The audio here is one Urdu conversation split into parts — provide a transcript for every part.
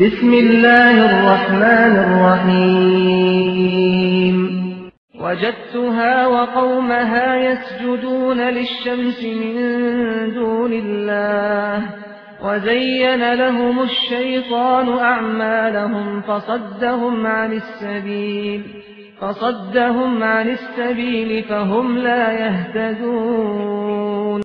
بسم الله الرحمن الرحيم وجدتها وقومها يسجدون للشمس من دون الله وزين لهم الشيطان أعمالهم فصدهم عن السبيل فهم لا يهتدون.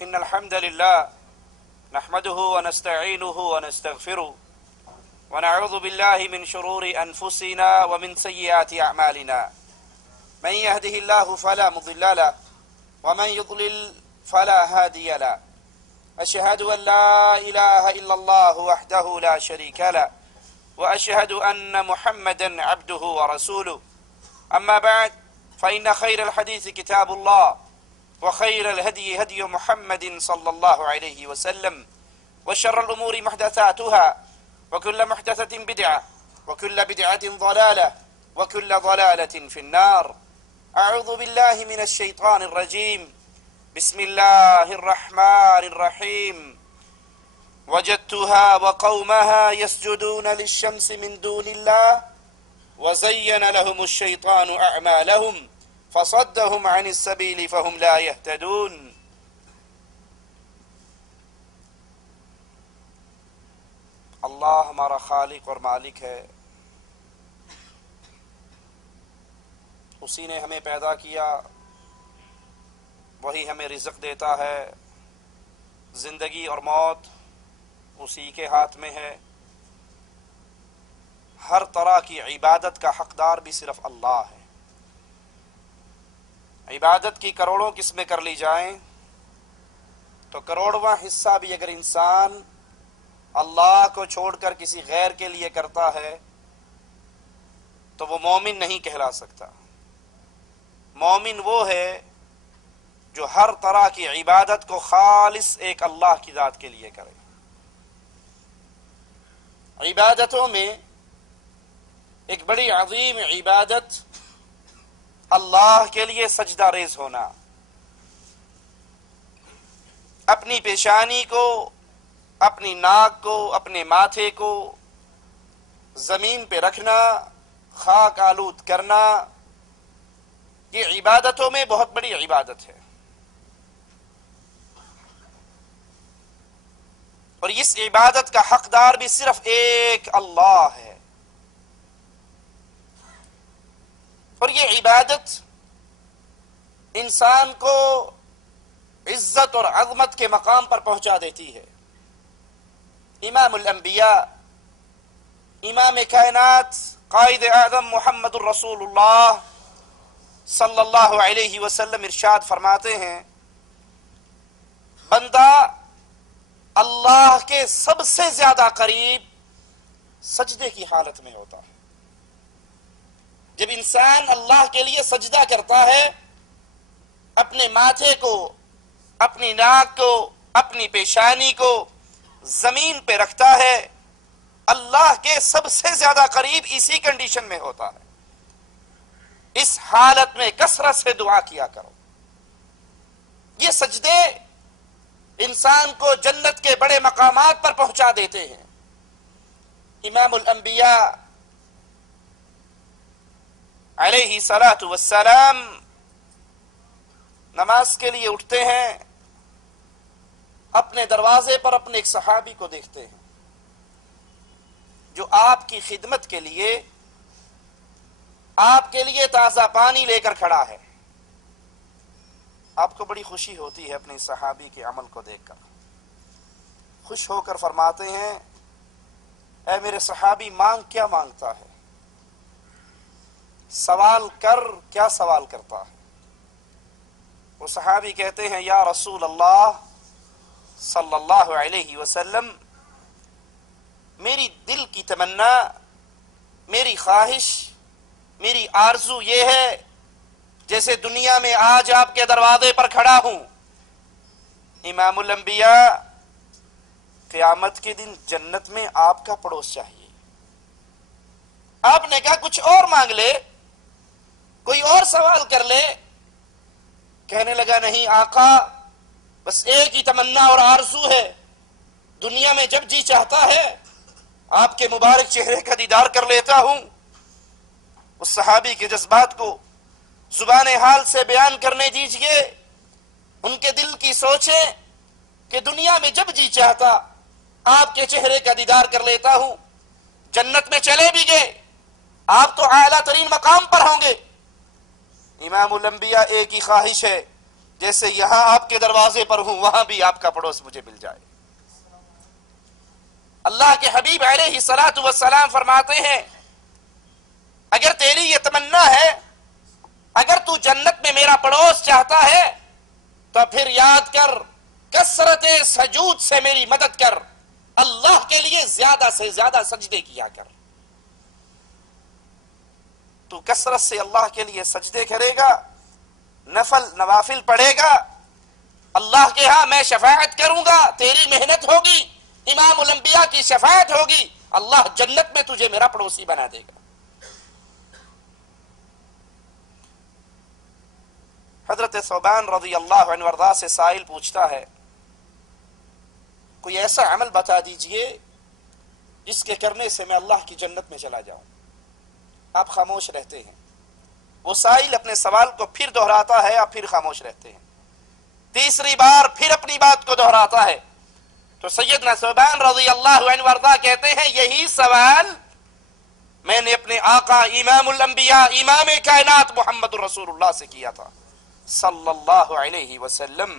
إن الحمد لله نحمده ونستعينه ونستغفره ونعوذ بالله من شرور أنفسنا ومن سيئات أعمالنا من يهده الله فلا مضل له ومن يضلل فلا هادي له أشهد أن لا إله إلا الله وحده لا شريك له وأشهد أن محمدا عبده ورسوله أما بعد فإن خير الحديث كتاب الله وخير الهدي هدي محمد صلى الله عليه وسلم وشر الأمور محدثاتها وكل محدثة بدعة وكل بدعة ضلالة وكل ضلالة في النار. أعوذ بالله من الشيطان الرجيم. بسم الله الرحمن الرحيم. وجدتها وقومها يسجدون للشمس من دون الله وزين لهم الشيطان أعمالهم فصدهم عن السبيل فهم لا يهتدون. اللہ ہمارا خالق اور مالک ہے، اسی نے ہمیں پیدا کیا، وہی ہمیں رزق دیتا ہے، زندگی اور موت اسی کے ہاتھ میں ہے، ہر طرح کی عبادت کا حقدار بھی صرف اللہ ہے۔ عبادت کی کروڑوں قسمیں کر لی جائیں تو کروڑواں حصہ بھی اگر انسان اللہ کو چھوڑ کر کسی غیر کے لیے کرتا ہے تو وہ مومن نہیں کہلا سکتا۔ مومن وہ ہے جو ہر طرح کی عبادت کو خالص ایک اللہ کی ذات کے لیے کرے۔ عبادتوں میں ایک بڑی عظیم عبادت اللہ کے لیے سجدہ ریز ہونا، اپنی پیشانی کو، اپنی ناک کو، اپنے ماتھے کو زمین پہ رکھنا، خاک آلود کرنا، یہ عبادتوں میں بہت بڑی عبادت ہے۔ اور اس عبادت کا حقدار بھی صرف ایک اللہ ہے۔ اور یہ عبادت انسان کو عزت اور عظمت کے مقام پر پہنچا دیتی ہے۔ امام الانبیاء، امام کائنات، قائد اعظم محمد الرسول اللہ صلی اللہ علیہ وسلم ارشاد فرماتے ہیں، بندہ اللہ کے سب سے زیادہ قریب سجدے کی حالت میں ہوتا ہے۔ جب انسان اللہ کے لیے سجدہ کرتا ہے، اپنے ماتھے کو، اپنی ناک کو، اپنی پیشانی کو زمین پہ رکھتا ہے، اللہ کے سب سے زیادہ قریب اسی کنڈیشن میں ہوتا ہے۔ اس حالت میں کثرت سے دعا کیا کرو۔ یہ سجدے انسان کو جنت کے بڑے مقامات پر پہنچا دیتے ہیں۔ امام الانبیاء علیہ الصلاۃ والسلام نماز کے لیے اٹھتے ہیں، اپنے دروازے پر اپنے ایک صحابی کو دیکھتے ہیں جو آپ کی خدمت کے لیے آپ کے لیے تازہ پانی لے کر کھڑا ہے۔ آپ کو بڑی خوشی ہوتی ہے اپنے صحابی کے عمل کو دیکھ کر، خوش ہو کر فرماتے ہیں اے میرے صحابی مانگ کیا مانگتا ہے، سوال کر کیا سوال کرتا ہے۔ وہ صحابی کہتے ہیں یا رسول اللہ صلی اللہ علیہ وسلم، میری دل کی تمنا، میری خواہش، میری آرزو یہ ہے جیسے دنیا میں آج آپ کے دروازے پر کھڑا ہوں، امام الانبیاء قیامت کے دن جنت میں آپ کا پڑوس چاہیے۔ آپ نے کہا کچھ اور مانگ لے، کوئی اور سوال کر لے۔ کہنے لگا نہیں آقا، بس ایک ہی تمنا اور آرزو ہے، دنیا میں جب جی چاہتا ہے آپ کے مبارک چہرے کا دیدار کر لیتا ہوں۔ اس صحابی کے جذبات کو زبان حال سے بیان کرنے دیجئے، ان کے دل کی سوچیں کہ دنیا میں جب جی چاہتا آپ کے چہرے کا دیدار کر لیتا ہوں۔ جنت میں چلے بھی گئے، آپ تو اعلیٰ ترین مقام پر ہوں گے۔ امام الانبیاء ایک ہی خواہش ہے جیسے یہاں آپ کے دروازے پر ہوں وہاں بھی آپ کا پڑوس مجھے مل جائے۔ اللہ کے حبیب علیہ الصلاۃ والسلام فرماتے ہیں اگر تیری یہ تمنا ہے، اگر تو جنت میں میرا پڑوس چاہتا ہے تو پھر یاد کر کثرت سجود سے میری مدد کر، اللہ کے لیے زیادہ سے زیادہ سجدے کیا کر۔ تو کثرت سے اللہ کے لیے سجدے کرے گا، نوافل پڑھے گا، اللہ کے ہاں میں شفاعت کروں گا، تیری محنت ہوگی، امام الانبیاء کی شفاعت ہوگی، اللہ جنت میں تجھے میرا پڑوسی بنا دے گا۔ حضرت ثوبان رضی اللہ عنہ وارضاہ سے سائل پوچھتا ہے کوئی ایسا عمل بتا دیجئے جس کے کرنے سے میں اللہ کی جنت میں چلا جاؤں۔ آپ خاموش رہتے ہیں، وہ سائل اپنے سوال کو پھر دہراتا ہے، آپ پھر خاموش رہتے ہیں، تیسری بار پھر اپنی بات کو دہراتا ہے تو سیدنا ثوبان رضی اللہ عنہ وارضاہ کہتے ہیں یہی سوال میں نے اپنے آقا امام الانبیاء امام کائنات محمد رسول اللہ سے کیا تھا صلی اللہ علیہ وسلم۔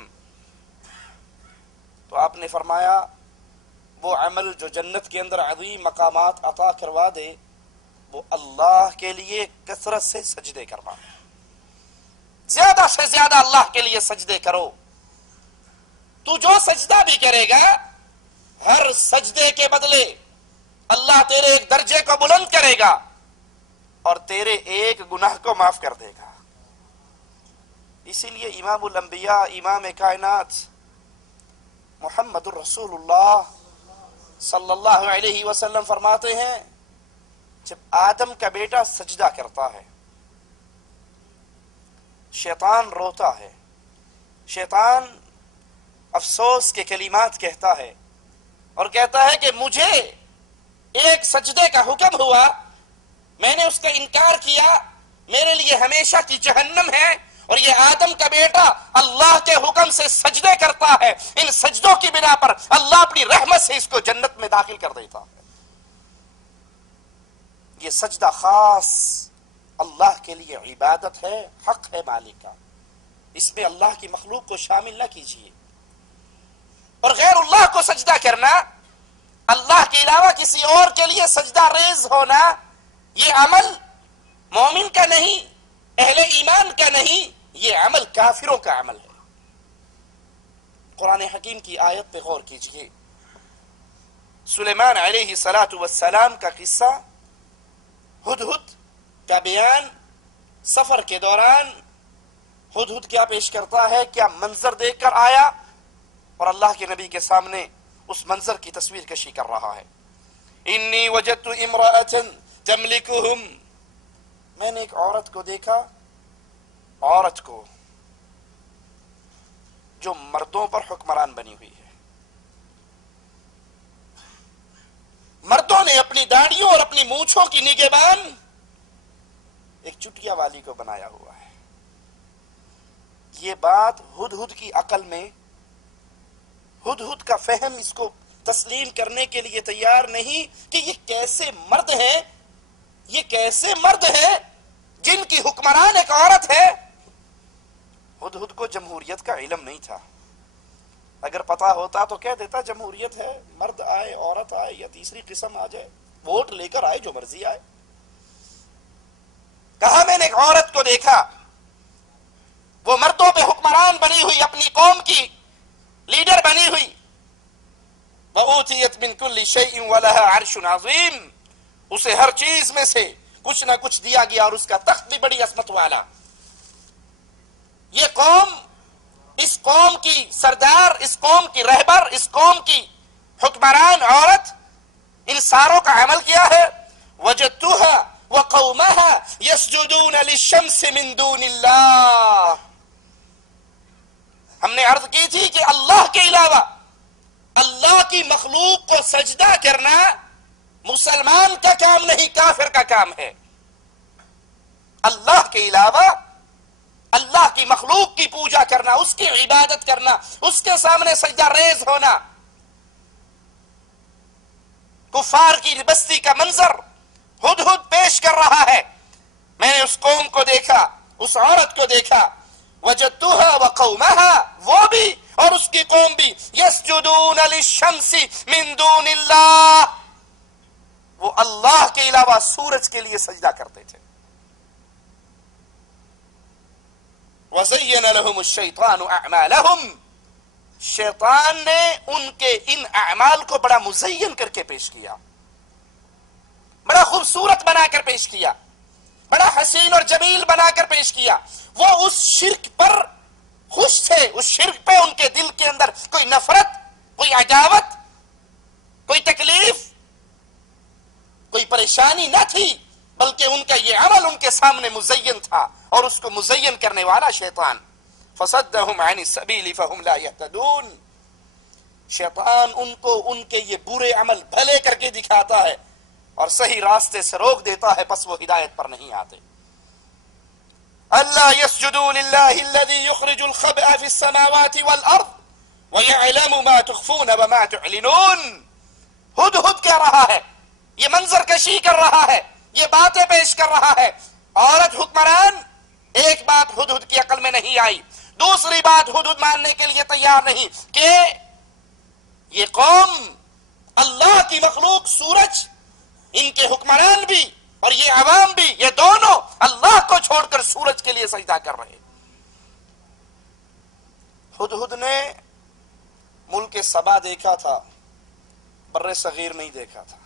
تو آپ نے فرمایا وہ عمل جو جنت کے اندر عظیم مقامات عطا کروا دے وہ اللہ کے لیے کثرت سے سجدے کرنا، زیادہ سے زیادہ اللہ کے لیے سجدے کرو۔ تو جو سجدہ بھی کرے گا ہر سجدے کے بدلے اللہ تیرے ایک درجے کو بلند کرے گا اور تیرے ایک گناہ کو معاف کر دے گا۔ اسی لیے امام الانبیاء امام کائنات محمد الرسول اللہ صلی اللہ علیہ وسلم فرماتے ہیں جب آدم کا بیٹا سجدہ کرتا ہے شیطان روتا ہے، شیطان افسوس کے کلمات کہتا ہے اور کہتا ہے کہ مجھے ایک سجدے کا حکم ہوا، میں نے اس کا انکار کیا، میرے لیے ہمیشہ کی جہنم ہے، اور یہ آدم کا بیٹا اللہ کے حکم سے سجدے کرتا ہے، ان سجدوں کی بنا پر اللہ اپنی رحمت سے اس کو جنت میں داخل کر دیتا ہے۔ یہ سجدہ خاص اللہ کے لیے عبادت ہے، حق ہے مالک کا، اس میں اللہ کی مخلوق کو شامل نہ کیجیے۔ اور غیر اللہ کو سجدہ کرنا، اللہ کے علاوہ کسی اور کے لیے سجدہ ریز ہونا، یہ عمل مومن کا نہیں، اہل ایمان کا نہیں، یہ عمل کافروں کا عمل ہے۔ قرآن حکیم کی آیت پہ غور کیجئے، سلیمان علیہ السلام کا قصہ، ہدہد کا بیان، سفر کے دوران ہدہد کیا پیش کرتا ہے، کیا منظر دیکھ کر آیا، اور اللہ کے نبی کے سامنے اس منظر کی تصویر کشی کر رہا ہے۔ انی وجدت امرأة تملکہم، میں نے ایک عورت کو دیکھا، عورت کو جو مردوں پر حکمران بنی ہوئی ہے، مردوں نے اپنی داڑھیوں اور اپنی مونچھوں کی نگہبان ایک چٹیا والی کو بنایا ہوا ہے۔ یہ بات ہدہد کی عقل میں، ہدہد کا فہم اس کو تسلیم کرنے کے لیے تیار نہیں کہ یہ کیسے مرد ہیں، یہ کیسے مرد ہیں جن کی حکمران ایک عورت ہے. ہدہد کو جمہوریت کا علم نہیں تھا. اگر پتا ہوتا تو کہہ دیتا جمہوریت ہے، مرد آئے عورت آئے یا تیسری قسم آ جائے، ووٹ لے کر آئے جو مرضی آئے. کہا میں نے ایک عورت کو دیکھا، وہ مردوں پہ حکمران بنی ہوئی، اپنی قوم کی لیڈر بنی ہوئی. وَأُوتِيَتْ مِنْ كُلِّ شَيْءٍ وَلَهَا عَرْشٌ عَظِيمٌ، اسے ہر چیز میں سے کچھ نہ کچھ دیا گیا اور اس کا تخت بھی بڑی عظمت والا. یہ قوم، اس قوم کی سردار، اس قوم کی رہبر، اس قوم کی حکمران عورت، ان ساروں کا عمل کیا ہے. وَجَدْتُهَا وَقَوْمَهَا يَسْجُدُونَ لِلشَّمْسِ مِن دُونِ اللَّهِ. ہم نے عرض کی تھی کہ اللہ کے علاوہ اللہ کی مخلوق کو سجدہ کرنا مسلمان کا کام نہیں، کافر کا کام ہے. اللہ کے علاوہ اللہ کی مخلوق کی پوجا کرنا، اس کی عبادت کرنا، اس کے سامنے سجدہ ریز ہونا. کفار کی بستی کا منظر ہدہد پیش کر رہا ہے. میں نے اس قوم کو دیکھا، اس عورت کو دیکھا. وجدتها وقومها، وہ بھی اور اس کی قوم بھی، یسجدون للشمس من دون اللہ، وہ اللہ کے علاوہ سورج کے لیے سجدہ کرتے تھے. وَزَيَّنَ لَهُمُ الشَّيْطَانُ أَعْمَالَهُمْ، شیطان نے ان کے ان اعمال کو بڑا مزین کر کے پیش کیا، بڑا خوبصورت بنا کر پیش کیا، بڑا حسین اور جمیل بنا کر پیش کیا. وہ اس شرک پر خوش تھے، اس شرک پہ ان کے دل کے اندر کوئی نفرت، کوئی عداوت، کوئی تکلیف، کوئی پریشانی نہ تھی، بلکہ ان کا یہ عمل ان کے سامنے مزین تھا، اور اس کو مزین کرنے والا شیطان. فصدهم عن السبيل فهم لا يهتدون، شیطان ان کو ان کے یہ برے عمل بھلے کر کے دکھاتا ہے اور صحیح راستے سے روک دیتا ہے، پس وہ ہدایت پر نہیں آتے. اللہ يسجدوا للہ الذي يخرج الخبأ في السماوات والارض ويعلم ما تخفون وما تعلنون. ہدہد کہہ رہا ہے، یہ منظر کشی کر رہا ہے، یہ باتیں پیش کر رہا ہے. عورت حکمران، ایک بات ہدہد کی عقل میں نہیں آئی، دوسری بات ہدہد ماننے کے لیے تیار نہیں کہ یہ قوم، اللہ کی مخلوق سورج، ان کے حکمران بھی اور یہ عوام بھی، یہ دونوں اللہ کو چھوڑ کر سورج کے لیے سجدہ کر رہے. ہدہد نے ملک سبا دیکھا تھا، بر صغیر نہیں دیکھا تھا.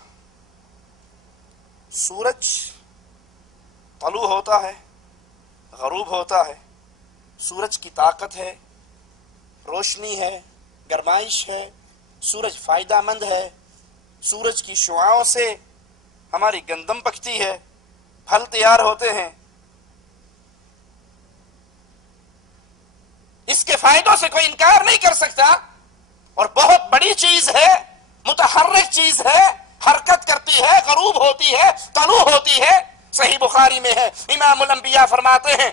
سورج طلوع ہوتا ہے، غروب ہوتا ہے، سورج کی طاقت ہے، روشنی ہے، گرمائش ہے، سورج فائدہ مند ہے، سورج کی شعاعوں سے ہماری گندم پکتی ہے، پھل تیار ہوتے ہیں. اس کے فائدوں سے کوئی انکار نہیں کر سکتا، اور بہت بڑی چیز ہے، متحرک چیز ہے، حرکت کرتی ہے، غروب ہوتی ہے، طلوع ہوتی ہے. صحیح بخاری میں ہے، امام الانبیاء فرماتے ہیں،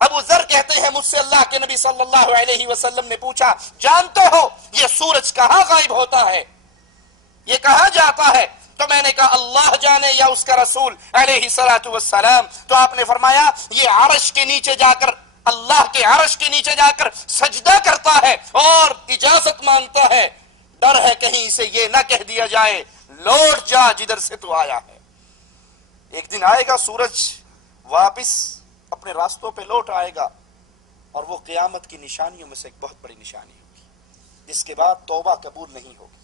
ابو ذر کہتے ہیں مجھ سے اللہ کے نبی صلی اللہ علیہ وسلم نے پوچھا، جانتے ہو یہ سورج کہاں غائب ہوتا ہے، یہ کہاں جاتا ہے؟ تو میں نے کہا اللہ جانے یا اس کا رسول علیہ الصلوۃ والسلام. تو آپ نے فرمایا یہ عرش کے نیچے جا کر، اللہ کے عرش کے نیچے جا کر سجدہ کرتا ہے اور اجازت مانگتا ہے، ڈر ہے کہیں اسے یہ نہ کہہ دیا جائے لوٹ جا جدھر سے تو آیا ہے. ایک دن آئے گا سورج واپس اپنے راستوں پہ لوٹ آئے گا، اور وہ قیامت کی نشانیوں میں سے ایک بہت بڑی نشانی ہوگی، جس کے بعد توبہ قبول نہیں ہوگی.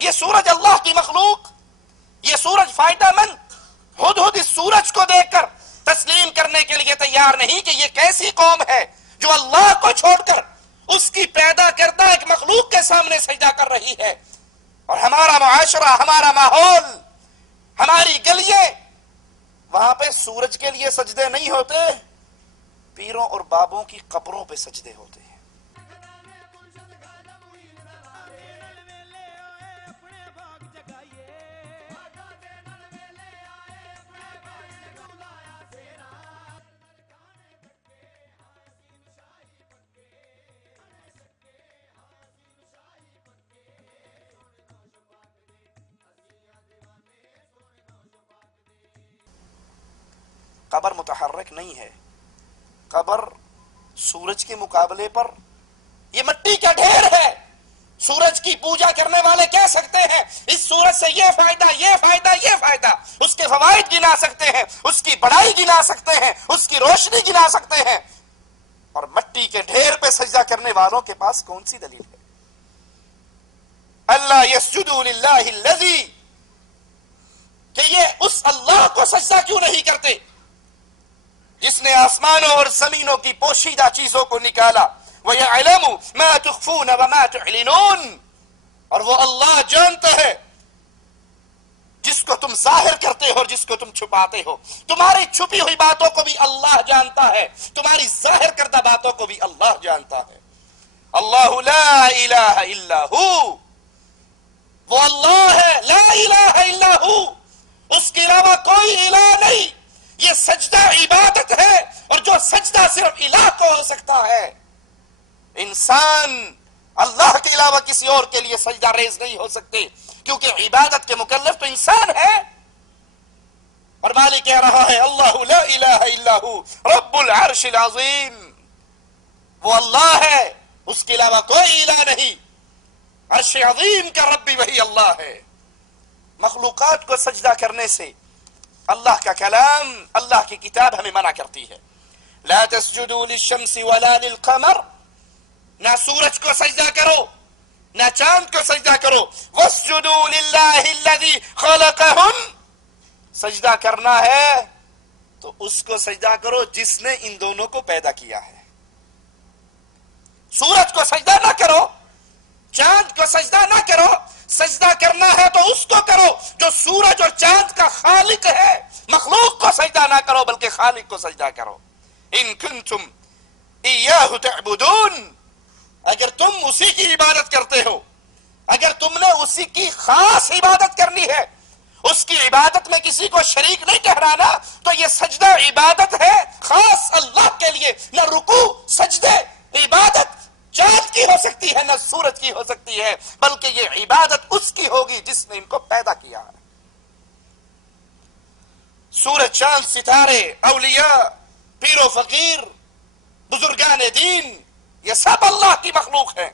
یہ سورج اللہ کی مخلوق، یہ سورج فائدہ مند. ہدہد اس سورج کو دیکھ کر تسلیم کرنے کے لیے تیار نہیں کہ یہ کیسی قوم ہے جو اللہ کو چھوڑ کر اس کی پیدا کردہ ایک مخلوق کے سامنے سجدہ کر رہی ہے. اور ہمارا معاشرہ، ہمارا ماحول، ہماری گلیاں، وہاں پہ سورج کے لیے سجدے نہیں ہوتے، پیروں اور بابوں کی قبروں پہ سجدے ہوتے ہیں. قبر متحرک نہیں ہے، قبر سورج کے مقابلے پر یہ مٹی کا ڈھیر ہے۔ سورج کی پوجا کرنے والے کہہ سکتے ہیں اس سورج سے یہ فائدہ، یہ فائدہ، یہ فائدہ، اس کے فوائد گنا سکتے ہیں، اس کی بڑائی گنا سکتے ہیں، اس کی روشنی گنا سکتے ہیں، اور مٹی کے ڈھیر پہ سجدہ کرنے والوں کے پاس کون سی دلیل ہے؟ اللہ یسجدوا للہ الذی، کہ یہ اس اللہ کو سجدہ کیوں نہیں کرتے جس نے آسمانوں اور زمینوں کی پوشیدہ چیزوں کو نکالا، وَيَعْلَمُ مَا تُخْفُونَ وَمَا تُعْلِنُونَ، اور وہ اللہ جانتا ہے جس کو تم ظاہر کرتے ہو اور جس کو تم چھپاتے ہو۔ تمہاری چھپی ہوئی باتوں کو بھی اللہ جانتا ہے، تمہاری ظاہر کردہ باتوں کو بھی اللہ جانتا ہے۔ اللہ لا الہ الا ہو، وہ اللہ ہے، لا الہ الا ہو، اس کے علاوہ کوئی الہ نہیں۔ یہ سجدہ عبادت ہے، اور جو سجدہ صرف الہ کو ہو سکتا ہے۔ انسان اللہ کے علاوہ کسی اور کے لیے سجدہ ریز نہیں ہو سکتے، کیونکہ عبادت کے مکلف تو انسان ہے۔ اور مالک کہہ رہا ہے اللہ لا الہ الا ہو رب العرش العظیم، وہ اللہ ہے، اس کے علاوہ کوئی الہ نہیں، عرش عظیم کا رب بھی وہی اللہ ہے۔ مخلوقات کو سجدہ کرنے سے اللہ کا کلام، اللہ کی کتاب ہمیں منع کرتی ہے۔ لا تسجدوا للشمس ولا للقمر، نہ سورج کو سجدہ کرو نہ چاند کو سجدہ کرو۔ واسجدوا للہ الذی خلقہم، سجدہ کرنا ہے تو اس کو سجدہ کرو جس نے ان دونوں کو پیدا کیا ہے۔ سورج کو سجدہ نہ کرو، چاند کو سجدہ نہ کرو، سجدہ کرنا ہے تو اس کو کرو جو سورج اور چاند کا خالق ہے۔ مخلوق کو سجدہ نہ کرو بلکہ خالق کو سجدہ کرو۔ ان کنتم ایاہ تعبدون، اگر تم اسی کی عبادت کرتے ہو، اگر تم نے اسی کی خاص عبادت کرنی ہے، اس کی عبادت میں کسی کو شریک نہیں ٹھہرانا، تو یہ سجدہ عبادت ہے خاص اللہ کے لیے۔ نہ رکوع سجدے عبادت چاند کی ہو سکتی ہے، نہ سورج کی ہو سکتی ہے، بلکہ یہ عبادت اس کی ہوگی جس نے ان کو پیدا کیا ہے۔ سورج، چاند، ستارے، اولیاء، پیر و فقیر، بزرگان دین، یہ سب اللہ کی مخلوق ہیں،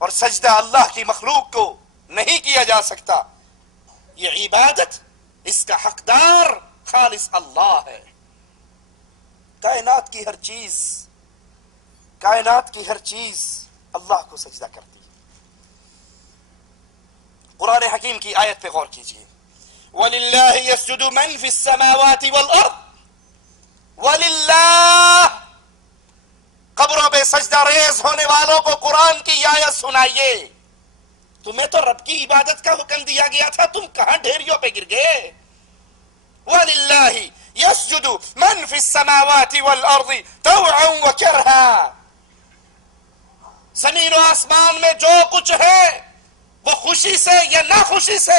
اور سجدہ اللہ کی مخلوق کو نہیں کیا جا سکتا۔ یہ عبادت، اس کا حقدار خالص اللہ ہے۔ کائنات کی ہر چیز اللہ کو سجدہ کرتی ہے۔ قرآن حکیم کی آیت پہ غور کیجئے، وَلِلَّهِ يَسْجُدُ مَن فِي السَّمَاوَاتِ وَالْأَرْضِ، وَلِلَّهِ، قبروں پہ سجدہ ریز ہونے والوں کو قرآن کی آیت سنائیے۔ تمہیں تو رب کی عبادت کا حکم دیا گیا تھا، تم کہاں ڈھیریوں پہ گر گئے؟ وَلِلَّهِ يَسْجُدُ مَن فِي السَّمَاوَاتِ وَالْأَرْضِ طَوْعًا وَكَرْهًا، زمین و آسمان میں جو کچھ ہے وہ خوشی سے یا ناخوشی سے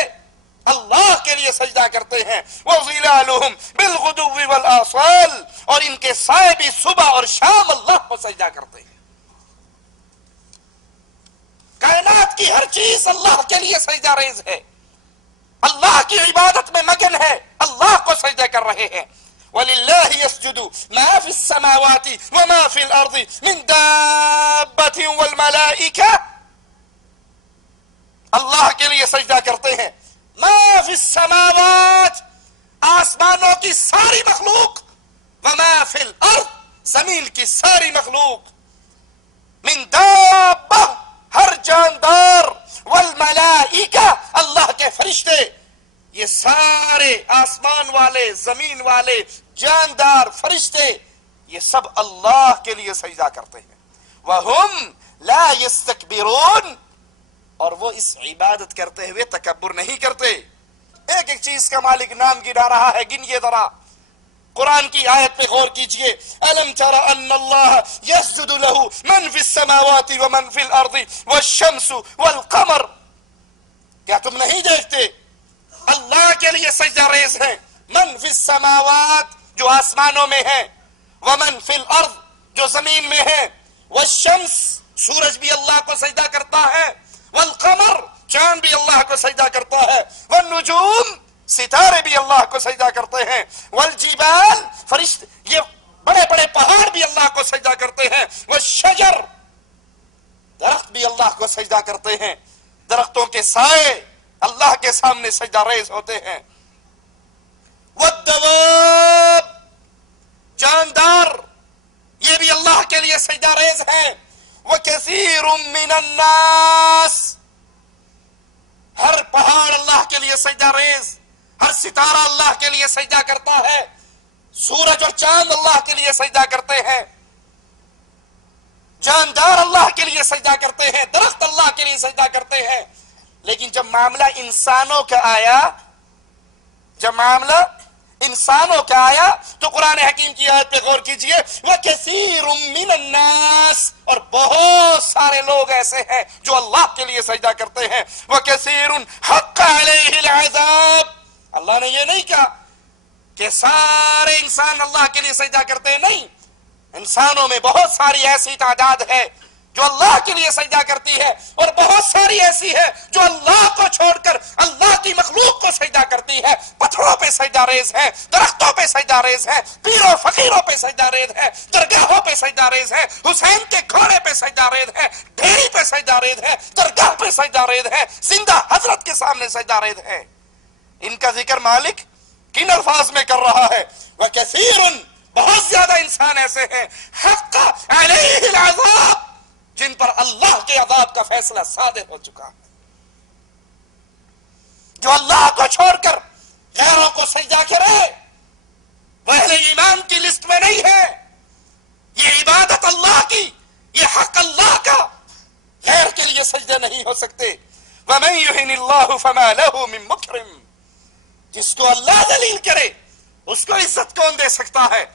اللہ کے لیے سجدہ کرتے ہیں۔ وَظِلَالُهُمْ بِالْغُدُوِّ وَالْآصَالِ، اور ان کے سائے بھی صبح اور شام اللہ کو سجدہ کرتے ہیں۔ کائنات کی ہر چیز اللہ کے لیے سجدہ ریز ہے، اللہ کی عبادت میں مگن ہے، اللہ کو سجدہ کر رہے ہیں۔ وَلِلَّهِ يَسْجُدُ مَا فِي السَّمَاوَاتِ وَمَا فِي الْأَرْضِ مِن دَابَّةٍ وَالْمَلَائِكَةِ، اللہ کے لیے سجدہ کرتے ہیں۔ ما فی السماوات، آسمانوں کی ساری مخلوق، وما فی الارض، زمین کی ساری مخلوق، من دابہ، ہر جاندار، والملائکہ، اللہ کے فرشتے، یہ سارے آسمان والے، زمین والے، جاندار، فرشتے، یہ سب اللہ کے لیے سجدہ کرتے ہیں۔ وَهُمْ لَا يَسْتَكْبِرُونَ، اور وہ اس عبادت کرتے ہوئے تکبر نہیں کرتے۔ ایک ایک چیز کا مالک نام گنا رہا ہے، گنیے ذرا۔ قرآن کی آیت پہ غور کیجئے، أَلَمْ تَرَ أَنَّ اللَّهَ يَسْجُدُ لَهُ مَنْ فِي السَّمَاوَاتِ وَمَنْ فِي الْأَرْضِ وَالشَّمْسُ وَالْقَمَرُ، کیا تم نہیں دیکھتے اللہ کے لیے سجدہ ریز ہیں؟ من فی السماوات، جو آسمانوں میں ہے، ومن فی الارض، جو زمین میں ہے، والشمس، سورج بھی اللہ کو سجدہ کرتا ہے، والقمر، چاند بھی اللہ کو سجدہ کرتا ہے، والنجوم، ستارے بھی اللہ کو سجدہ کرتے ہیں، والجبال فرشتے، یہ بڑے بڑے پہاڑ بھی اللہ کو سجدہ کرتے ہیں، والشجر درخت بھی اللہ کو سجدہ کرتے ہیں، درختوں کے سائے اللہ کے سامنے سجدہ ریز ہوتے ہیں، والدواب جاندار یہ بھی اللہ کے لیے سجدہ ریز ہے، وکثیر من الناس ہر پہاڑ اللہ کے لیے سجدہ ریز، ہر ستارہ اللہ کے لیے سجدہ کرتا ہے، سورج اور چاند اللہ کے لیے سجدہ کرتے ہیں، جاندار اللہ کے لیے سجدہ کرتے ہیں، درخت اللہ کے لیے سجدہ کرتے ہیں، لیکن جب معاملہ انسانوں کا آیا، جب معاملہ انسانوں کا آیا تو قرآن حکیم کی آیت پہ غور کیجئے، وَكَثِيرٌ مِّنَ النَّاسِ اور بہت سارے لوگ ایسے ہیں جو اللہ کے لیے سجدہ کرتے ہیں، وَكَثِيرٌ حَقَّ عَلَيْهِ الْعَذَابِ اللہ نے یہ نہیں کہا کہ سارے انسان اللہ کے لیے سجدہ کرتے ہیں، نہیں، انسانوں میں بہت ساری ایسی تعداد ہے جو اللہ کے لیے سجدہ کرتی ہے، اور بہت ساری ایسی ہے جو اللہ کو چھوڑ کر اللہ کی مخلوق کو سجدہ کرتی ہے، پتھروں پہ سجدہ ریز ہے، درختوں پہ سجدہ ریز ہے، پیروں فقیروں پہ سجدہ ریز ہے، درگاہوں پہ سجدہ ریز ہے، حسین کے گھوڑے پہ سجدہ ریز ہے، ڈھیری پہ سجدہ ریز ہے، درگاہ پہ سجدہ ریز ہے، زندہ حضرت کے سامنے سجدہ ریز ہے۔ ان کا ذکر مالک کن الفاظ میں کر رہا ہے؟ وَكَثِيرٌ بہت زیادہ انسان ایسے ہیں حق علیہ العذاب جن پر اللہ کے عذاب کا فیصلہ صادر ہو چکا ہے، جو اللہ کو چھوڑ کر غیروں کو سجدہ کرے وہ اہل ایمان کی لسٹ میں نہیں ہے، یہ عبادت اللہ کی، یہ حق اللہ کا، غیر کے لیے سجدے نہیں ہو سکتے۔ وَمَن يُهِنِ اللَّهُ فَمَا لَهُ مِن مُكْرِمٍ جس کو اللہ ذلیل کرے اس کو عزت کون دے سکتا ہے؟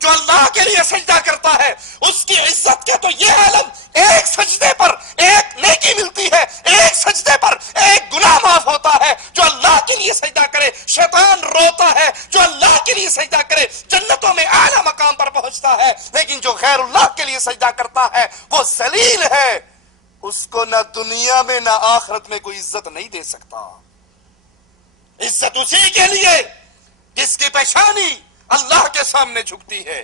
جو اللہ کے لیے سجدہ کرتا ہے اس کی عزت کے تو یہ عالم، ایک سجدے پر ایک نیکی ملتی ہے، ایک سجدے پر ایک گناہ معاف ہوتا ہے۔ جو اللہ کے لیے سجدہ کرے شیطان روتا ہے، جو اللہ کے لیے سجدہ کرے جنتوں میں اعلیٰ مقام پر پہنچتا ہے، لیکن جو غیر اللہ کے لیے سجدہ کرتا ہے وہ ذلیل ہے، اس کو نہ دنیا میں نہ آخرت میں کوئی عزت نہیں دے سکتا۔ عزت اسی کے لیے جس کی پیشانی اللہ کے سامنے جھکتی ہے،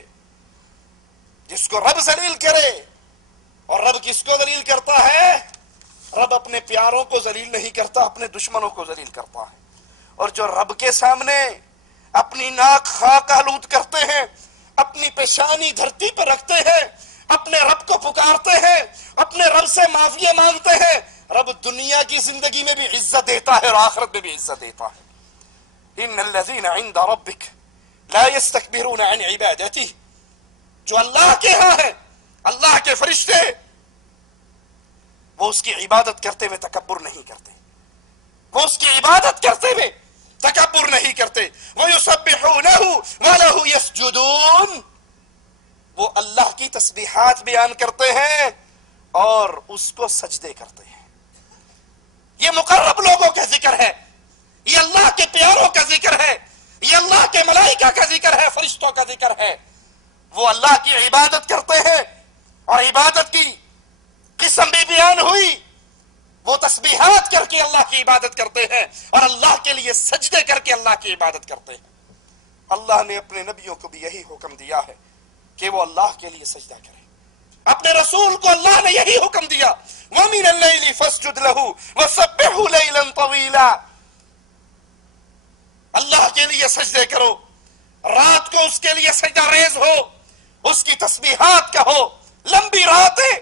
جس کو رب ذلیل کرے۔ اور رب کس کو ذلیل کرتا ہے؟ رب اپنے پیاروں کو ذلیل نہیں کرتا، اپنے دشمنوں کو ذلیل کرتا ہے۔ اور جو رب کے سامنے اپنی ناک خاک آلود کرتے ہیں، اپنی پیشانی دھرتی پر رکھتے ہیں، اپنے رب کو پکارتے ہیں، اپنے رب سے معافی مانگتے ہیں، رب دنیا کی زندگی میں بھی عزت دیتا ہے اور آخرت میں بھی عزت دیتا ہے۔ ان الذين عند ربك لا يستكبرون عن عبادته جو اللہ کے ہاں ہے، اللہ کے فرشتے، وہ اس کی عبادت کرتے ہوئے تکبر نہیں کرتے، وہ اس کی عبادت کرتے ہوئے تکبر نہیں کرتے۔ وَيُسَبِّحُونَهُ وَلَهُ يَسْجُدُونَ وہ اللہ کی تسبیحات بیان کرتے ہیں اور اس کو سجدے کرتے ہیں۔ یہ مقرب لوگوں کا ذکر ہے، یہ اللہ کے پیاروں کا ذکر ہے، یہ اللہ کے ملائکہ کا ذکر ہے، فرشتوں کا ذکر ہے۔ وہ اللہ کی عبادت کرتے ہیں اور عبادت کی قسم بھی بیان ہوئی، وہ تسبیحات کر کے اللہ کی عبادت کرتے ہیں اور اللہ کے لیے سجدے کر کے اللہ کی عبادت کرتے ہیں۔ اللہ نے اپنے نبیوں کو بھی یہی حکم دیا ہے کہ وہ اللہ کے لیے سجدہ کریں، اپنے رسول کو اللہ نے یہی حکم دیا، وَمِنَ اللَّيْلِ فَاسْجُدْ لَهُ وَسَبِّحْهُ لَيْلًا طَوِيلًا اللہ کے لیے سجدے کرو، رات کو اس کے لیے سجدہ ریز ہو، اس کی تسبیحات کہو، لمبی راتیں،